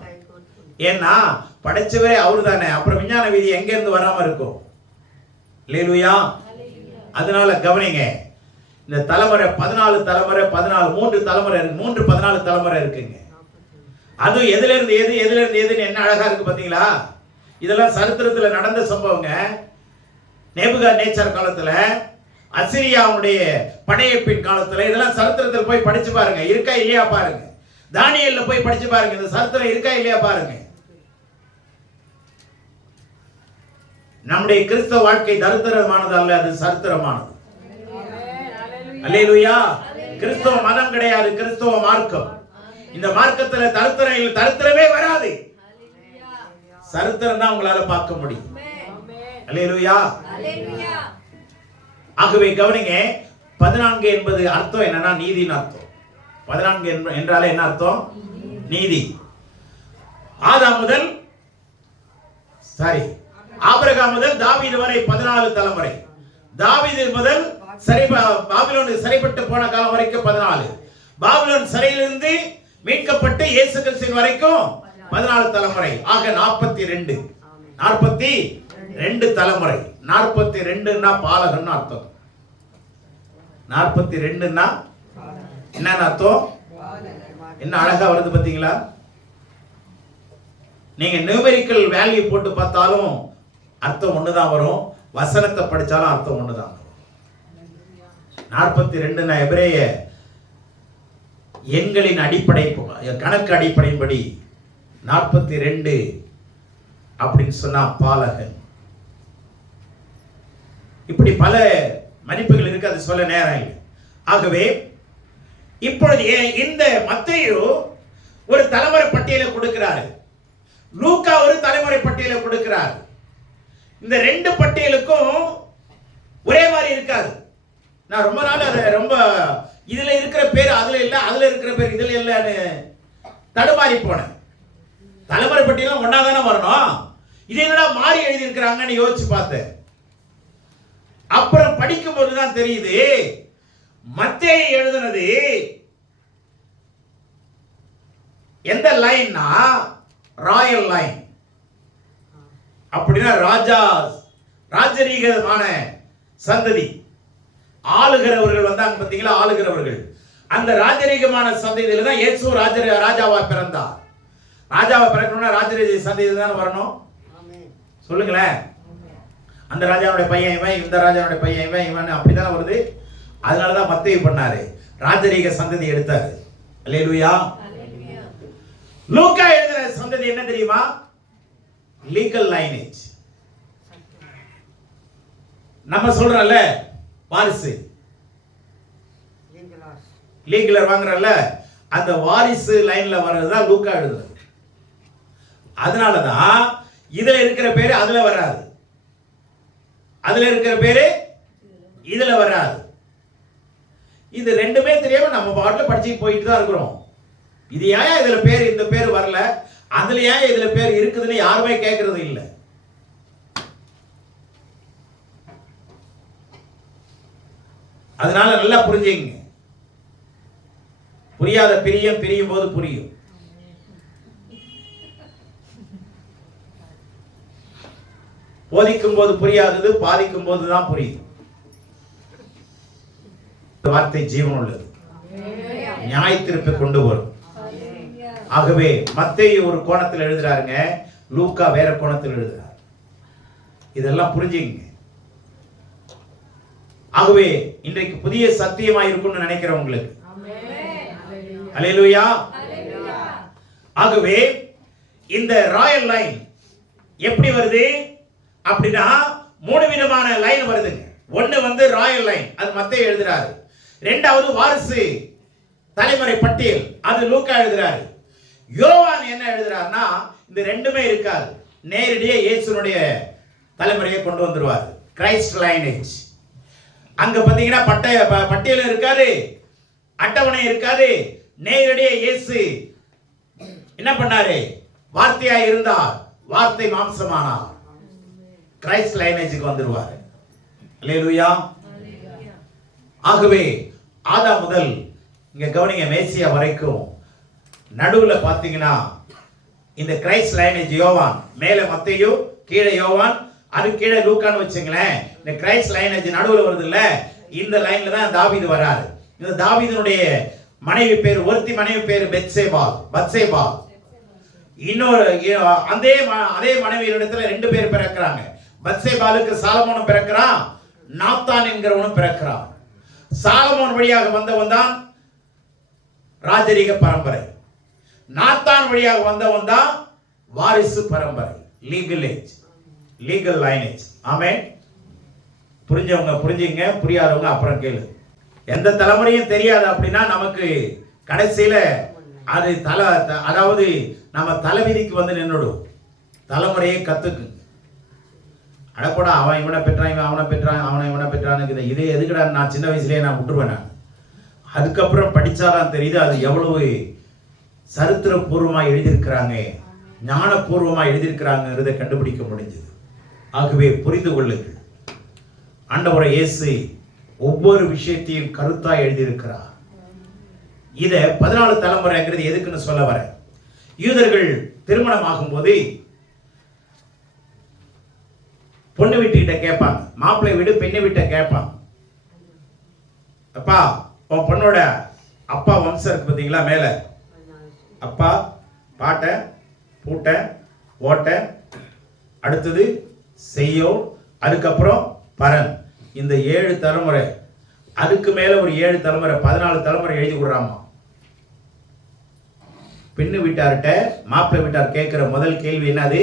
ஏன்னா படைச்சவரே அவரு தானே, அப்புறம் விஞ்ஞான விதி எங்க இருந்து வராம இருக்கும்? அல்லேலூயா. அதனால கவனிங்க, இந்த தலைமுறை 14 தலைமுறை 3 தலைமுறை இருக்கு, 14 தலைமுறை இருக்குங்க. அது எதுல இருந்து எதுன்னு என்ன அழகா இருக்கு பாத்தீங்களா? இதெல்லாம் சரித்திரத்துல நடந்த சம்பவங்க. நேபுகாத்நேச்சர் காலத்துல, அசிரியாவுடைய படையெடுப்பின் காலத்துல, இதெல்லாம் சரித்திரத்தில் போய் படிச்சு பாருங்க, இருக்கா இல்லையா பாருங்க. தானியேல்ல போய் படிச்சு பாருங்க, இந்த சரித்திரம் இருக்கா இல்லையா பாருங்க. நம்முடைய கிறிஸ்தவ வாழ்க்கை தரித்திரமானது அல்ல, அது சரித்திரமானது. அல்லேலூயா. கிறிஸ்தவ மதம் கிடையாது, கிறிஸ்தவ மார்க்கம். இந்த மார்க்கத்துல தரித்திரமே வராது. சரித்திரம் தான் உங்களால பார்க்க முடியும். அல்லேலூயா. ஆகவே கவனிங்க, 14 என்பது அர்த்தம் என்னன்னா நீதின்னு அர்த்தம். 14 என்றாலே என்ன அர்த்தம்? நீதி. ஆபிரகாம் முதல் தாவீது வரை 14 தலைமுறை. தாவீது முதல் பாபிலோனுக்கு சிறைப்பட்டு போன காலம் வரைக்கும் 14. பாபிலோன் சிறையிலிருந்து மீட்கப்பட்டு இயேசு கிறிஸ்து வரைக்கும் 14 தலைமுறை. ஆக 42 தலைமுறை. 42ன்னா பாலகன் அர்த்தம். 42ன்னா என்ன அர்த்தம்? என்ன அழகா வருது பாத்தீங்களா? நீங்க நியூமெரிக்கல் வேல்யூ போட்டு பார்த்தாலும் அர்த்தம் ஒண்ணுதான் வரும், வசனத்தை படிச்சாலும் அர்த்தம் ஒண்ணுதான் வரும். 42ன்னா எபிரேய எண்களின் அடிப்படை, கணக்கு அடிப்படையின்படி 42 அப்படின்னு சொன்னா பாலகன். இப்படி பல மதிப்புகள் இருக்கு, அது சொல்ல நேரம் இல்லை. ஆகவே இப்பொழுது இந்த மத்தேயு ஒரு தலைமுறை பட்டியலை கொடுக்கிறாரு, லூக்கா ஒரு தலைமுறை பட்டியலை கொடுக்கிறார். இந்த 2 பட்டியலுக்கும் ஒரே மாதிரி இருக்காது. நான் ரொம்ப நாள் அதை ரொம்ப இதுல இருக்கிற பேர் அதுல இல்ல, அதுல இருக்கிற பேர் இதுல இல்லன்னு தடுமாறி போனேன். தலைமுறை பட்டியலும் ஒன்னா தானே வரணும், இது என்னடா மாறி எழுதி இருக்கிறாங்கன்னு யோசிச்சு பார்த்தேன். அப்புறம் படிக்கும் போதுதான் தெரியுது, மத்தேயு எழுதுனது எந்த லைன்னா ராயல் லைன். அப்படின்னா ராஜரீகமான சந்ததி, ஆளுகிறவர்கள் வந்தாங்க பாத்தீங்களா, ஆளுகிறவர்கள். அந்த ராஜரீகமான சந்ததியில தான் இயேசு ராஜாவா பிறந்தார். ராஜாவா பிறக்கணும்னா ராஜரீக சந்ததியில தான் வரணும். சொல்லுங்களேன். அந்த ராஜாவுடைய பையன் இவன், இந்த ராஜாவுடைய பையன் இவன் அப்படிதான் வருது. அதனாலதான் மத்தேயு பண்ணாரு, ராஜரீக சந்ததி எடுத்தாரு. அல்லேலூயா. லூக்கா எழுதின சந்ததி என்ன தெரியுமா? Legal lineage. நம்ம சொல்றோம்ல வாரிசு, லீகலர் வாங்குறல்ல, அந்த வாரிசு லைன்ல வர்றதுதான் லூக்கா எழுதுறது. அதனாலதான் இதுல இருக்கிற பேரு அதுல வராது, அதுல இருக்கிற பேரு இதுல வராது. இது ரெண்டுமே தெரியாம நம்ம பாட்டுல படிச்சு போயிட்டு தான் இருக்கிறோம். இது ஏன் இதுல பேர் இந்த பேர் வரல, அதுல ஏன் இதுல பேர் இருக்குதுன்னு யாருமே கேட்கறது இல்லை. அதனால நல்லா புரிஞ்சுங்க. புரியாத பிரியும் போது புரியும். போதிக்கும் போது புரியாதது பாதிக்கும் போதுதான் புரியும். வார்த்தை ஜீவன் உள்ளது, நியாய தீர்ப்பை கொண்டு வரும். ஆகவே மத்தேயு ஒரு கோணத்தில் எழுதுறாருங்க, லூக்கா வேற கோணத்தில் எழுதுறாரு. இதெல்லாம் புரிஞ்சுங்க. ஆகவே இன்றைக்கு புதிய சத்தியமா இருக்கும்னு நினைக்கிறேன் உங்களுக்கு. அல்லேலூயா. ஆகவே இந்த ராயல் லைன் எப்படி வருது அப்படின்னா 3 விதமான லைன் வருதுங்க. ஒன்னு ராயல் லைன், அது மத்தேயு எழுதுறாரு. இரண்டாவது வாரிசு தலைமுறை பட்டியல், அது லூக்கா எழுதுறாரு. யோவான் என்ன எழுதுறாருன்னா இந்த ரெண்டுமே இருக்காது, நேரடியாக இயேசுனுடைய தலைமுறையை கொண்டு வந்துருவார். Christ lineage. அங்க பாத்தீங்கன்னா பட்டியல் இருக்காது, அட்டவணை இருக்காது. நேரடியாக இயேசு என்ன பண்ணாரு? வார்த்தையா இருந்தார், வார்த்தை மாம்சமானார். கிரைஸ்ட் லைனேஜுக்கு வந்துருவார். அல்லேலூயா. ஆகவே ஆதாம் முதல் இங்க கவனிங்க மேசியா வரைக்கும் நடுவுல பாத்தீங்கன்னா இந்த கிரைஸ்ட் லைனேஜ் யோவான், மேல மத்தேயு, கீழே யோவான், அது கீழே லூக்கான்னு வச்சுங்களேன். இந்த கிரைஸ்ட் லைனேஜ் நடுவுல வருது இல்ல, இந்த லைன்ல தான் தாவீது வராரு. இந்த தாவீதுனுடைய மனைவி பேர், ஒருத்தி மனைவி பேர் பத்சேபால். இன்னொரு அதே மனைவியிடத்துல 2 பேர் பிறக்கிறாங்க. பத்சேபாலுக்கு சாலமோன் பிறக்கிறான், நாத்தான் என்கிறவனும் பிறக்கிறான். சாலமோன் வழியாக வந்தவன் தான் ராஜரீக பரம்பரை. நாத்தான் வழியாக வந்தவன் தான் வாரிசு பரம்பரை, லீகல் லைனேஜ். ஆமென். புரிஞ்சவங்க புரிஞ்சுங்க, புரியாதவங்க அப்புறம் கேளு. எந்த தலைமுறையும் தெரியாது அப்படின்னா நமக்கு கடைசியில அது அதாவது நம்ம தலைவிதிக்கு வந்து நின்றுடும். தலைமுறையை கத்துக்கு. அடப்படா, அவன் இவனை பெற்றான், இவன் அவனை பெற்றான், அவனை இவனை பெற்றான்னு இதே எதுக்குடா நான் சின்ன வயசுலேயே நான் விட்டுருவேன். நான் அதுக்கப்புறம் படித்தாதான் தெரியுது அது எவ்வளவு சரித்திரபூர்வமாக எழுதியிருக்கிறாங்க, ஞானபூர்வமாக எழுதியிருக்கிறாங்கிறதை கண்டுபிடிக்க முடிஞ்சது. ஆகவே புரிந்து கொள்ளுங்கள், ஆண்டவரை இயேசு ஒவ்வொரு விஷயத்தையும் கருத்தாக எழுதியிருக்கிறார். இதை 14 தலைமுறைங்கிறது எதுக்குன்னு சொல்ல வர, யூதர்கள் திருமணம் ஆகும்போது பொண்ணு வீட்டுக்கிட்ட கேட்பாங்க, மாப்பிள்ளை வீடு பெண்ணு வீட்டை கேட்பாங்க. அப்பா, உன் பொண்ணோட அப்பா வம்சம் இருக்கு பார்த்தீங்களா, மேல அப்பா, பாட்டை, பூட்டை, ஓட்டை, அடுத்தது செய்யோ, அதுக்கப்புறம் பரன், இந்த 7 தலைமுறை, அதுக்கு மேல ஒரு 7 தலைமுறை, 14 தலைமுறை எழுதி கொடுறாமா. பெண்ணு வீட்டார்கிட்ட மாப்பிள்ளை வீட்டார் கேட்கிற முதல் கேள்வி என்னது?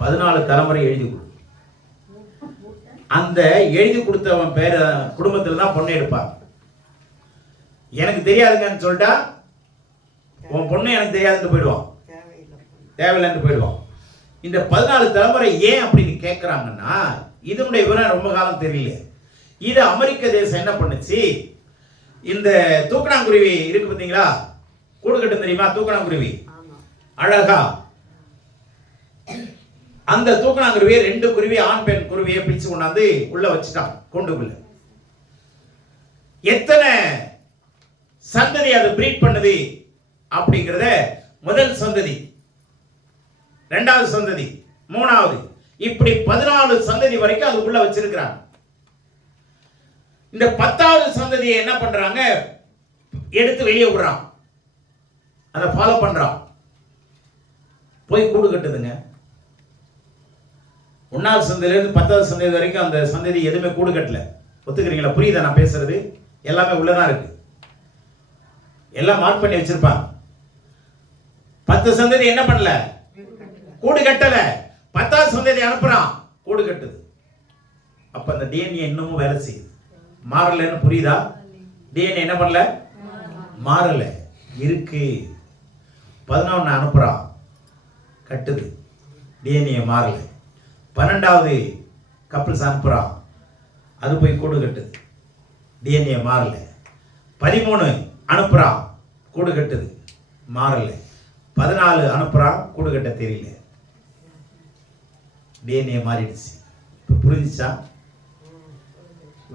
14 தலைமுறை எழுதி கொடு. அந்த எழுதி கொடுத்தவன் பேர குடும்பத்தில் தான் பொண்ணை எடுப்பான். எனக்கு தெரியாதுங்கன்னு சொல்லிட்டா உன் பொண்ணு எனக்கு தெரியாதுன்னு போயிடுவான், தேவையில்லைன்னு போயிடுவான். இந்த 14 தலைமுறை ஏன் அப்படின்னு கேட்குறாங்கன்னா, இதனுடைய விவரம் ரொம்ப காலம் தெரியல. இது அமெரிக்க தேசம் என்ன பண்ணுச்சு, இந்த தூக்கணாங்குருவி இருக்கு பார்த்தீங்களா, கூடு கட்டும் தெரியுமா தூக்கணாங்குருவி, அழகா அந்த தூக்கணாங்குருவியை 2 குருவி, ஆண் பெண் குருவியை பிடிச்சு கொண்டாந்து உள்ள வச்சுட்டான் கூண்டுக்குள்ள. எத்தனை சந்ததி அது பிரீட் பண்ணுது அப்படிங்கிறத முதல் சந்ததி, 2வது சந்ததி, 3வது, இப்படி 14 சந்ததி வரைக்கும் அது உள்ள வச்சிருக்கிறாங்க. இந்த 10வது சந்ததியை என்ன பண்றாங்க, எடுத்து வெளியே விடுறான், அதை ஃபாலோ பண்றான், போய் கூடு கட்டுதுங்க. 1வது சந்ததியிலிருந்து 10வது சந்ததி வரைக்கும் அந்த சந்ததி எதுவுமே கூடு கட்டல. ஒத்துக்கிறீங்களா? புரியுதா நான் பேசுறது? எல்லாமே உள்ளதான் இருக்கு, எல்லாம் மார்க் பண்ணி வச்சிருப்பாங்க. 10 சந்ததி என்ன பண்ணல, கூடு கட்டல. 10வது சந்ததி அனுப்புறான், கூடு கட்டுது. அப்ப அந்த டிஎன்ஏ இன்னமும் வேலை செய்யுது, மாறலன்னு புரியுதா? டிஎன்ஏ என்ன பண்ணல, மாறல, இருக்கு. 11 அனுப்புறான், கட்டுது, டிஎன்ஏ மாறல. 12வது கப்பிள்ஸ் அனுப்புறான், அது போய் கூடு கட்டுது, டிஎன்ஏ மாறல. 13 அனுப்புறான், கூடு கட்டுது, மாறல. 14 அனுப்புறான், கூடு கட்ட தெரியல, டிஎன்ஏ மாறிடுச்சு. இப்போ புரிஞ்சுச்சா?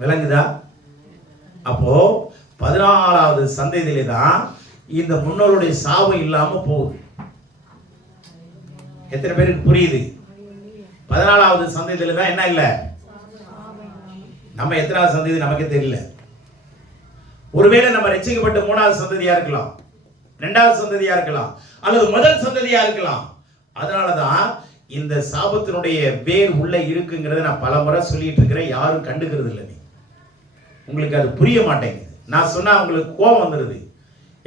விளங்குதா? அப்போ 14வது சந்ததியிலே தான் இந்த முன்னோருடைய சாபம் இல்லாம போகுது. எத்தனை பேருக்கு புரியுது? 14வது சந்ததியில தான் என்ன இல்ல, நம்ம எத்தனாவது சந்ததி நமக்கே தெரியல. ஒருவேளை நம்ம ரட்சிக்கப்பட்ட 3வது சந்ததியா இருக்கலாம், 2வது சந்ததியா இருக்கலாம், அல்லது முதல் சந்ததியா இருக்கலாம். அதனாலதான் இந்த சாபத்தினுடைய வேர் உள்ள இருக்குங்கிறத நான் பல முறை சொல்லிட்டு இருக்கிறேன், யாரும் கண்டுக்கிறது இல்லை. உங்களுக்கு அது புரிய மாட்டேங்குது. நான் சொன்னா உங்களுக்கு கோபம் வந்துடுது.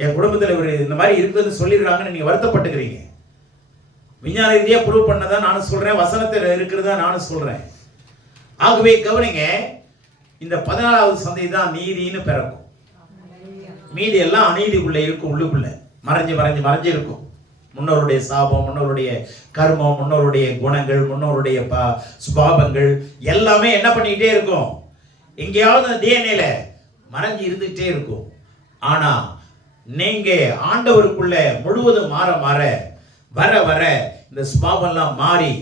என் குடும்பத்தில் இவர் இந்த மாதிரி இருக்குதுன்னு சொல்லிடுறாங்கன்னு நீங்க வருத்தப்பட்டுக்கிறீங்க. விஞ்ஞான ரீதியா ப்ரூவ் பண்ணதான் நானும் சொல்றேன், வசனத்தில் இருக்கிறதா நானும் சொல்றேன். ஆகவே கவனிங்க, இந்த 14வது சந்ததி தான் நீதின்னு பிறக்கும். மீதி எல்லாம் அநீதிக்குள்ள இருக்கும், உள்ளுக்குள்ள மறைஞ்சு இருக்கும். முன்னோருடைய சாபம், முன்னோருடைய கர்மம், முன்னோருடைய குணங்கள், முன்னோருடைய சுபாவங்கள் எல்லாமே என்ன பண்ணிக்கிட்டே இருக்கும், எங்கேயாவது டிஎன்ஏல மறைஞ்சு இருந்துகிட்டே இருக்கும். ஆனா நீங்க ஆண்டவருக்குள்ள முழுவதும் மாற மாற வர வர இந்த சுபாவம் எல்லாம் மாறி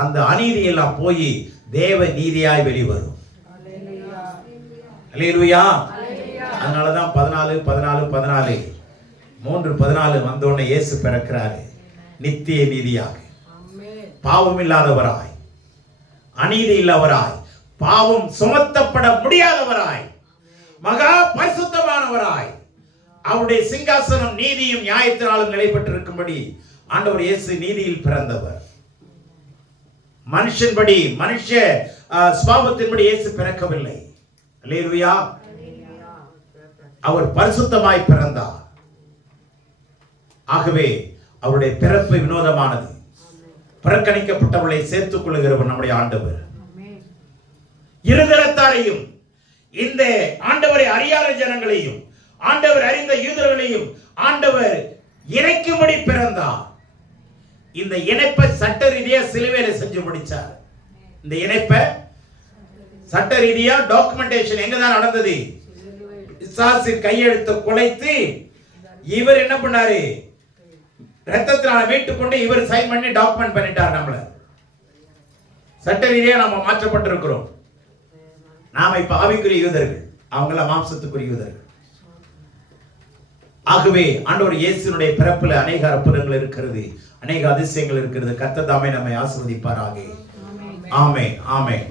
அந்த அநீதி எல்லாம் போய் தேவ நீதியாய் வெளிவரும். அல்லேலூயா. அதனாலதான் 14 14 14 3:14 வந்தோடனே இயேசு பிறக்கிறாரு நித்திய நீதியாக, பாவம் இல்லாதவராய், அநீதி இல்லவராய், பாவம் சுமத்தப்பட முடியாதவராய், மகா பரிசுத்தமானவராய், அவருடைய சிங்காசனம் நீதியும் நியாயத்தினாலும் நிலைப்பட்டிருக்கும்படி ஆண்டவர் இயேசு நீதியில் பிறந்தவர். மனுஷன்படி மனுஷ சுபாவத்தின்படி இயேசு பிறக்கவில்லை. அல்லேலூயா. அவர் பரிசுத்தமாய் பிறந்தார். ஆகவே அவருடைய பிறப்பு வினோதமானது. புறக்கணிக்கப்பட்டவர்களை சேர்த்துக் கொள்ளுகிறவர் நம்முடைய ஆண்டவர். இருதரத்தாரையும் இந்த ஆண்டவரை அறியாத ஜனங்களையும் ஆண்டவர் அறிந்த யூதர்களையும் ஆண்டவர் இணைக்கும்படி பிறந்தார். இந்த இணைப்பை சட்ட ரீதியா சிலுவையில செஞ்சு முடிச்சார். இந்த இணைப்பை சட்ட ரீதியா டாக்குமெண்டேஷன் எங்கதான் நடந்தது? பிசாசு கையெழுத்தை குலைத்து இவர் என்ன பண்ணாரு? ரத்தத்தினால மீட்டு கொண்டு இவர் சைன் பண்ணி டாக்குமெண்ட் பண்ணிட்டார். நம்மள சட்ட ரீதியா நம்ம மாற்றப்பட்டிருக்கிறோம். நாம இப்ப ஆவிக்குரிய யூதர்கள், அவங்கள மாம்சத்துக்குரிய யூதர்கள். ஆகவே ஆண்டவர் இயேசுனுடைய பிறப்புல அநேக அற்புதங்கள் இருக்கிறது, அநேக அதிசயங்கள் இருக்கிறது. கர்த்தர் தாமே நம்மை ஆசீர்வதிப்பாராக. ஆமென், ஆமென்.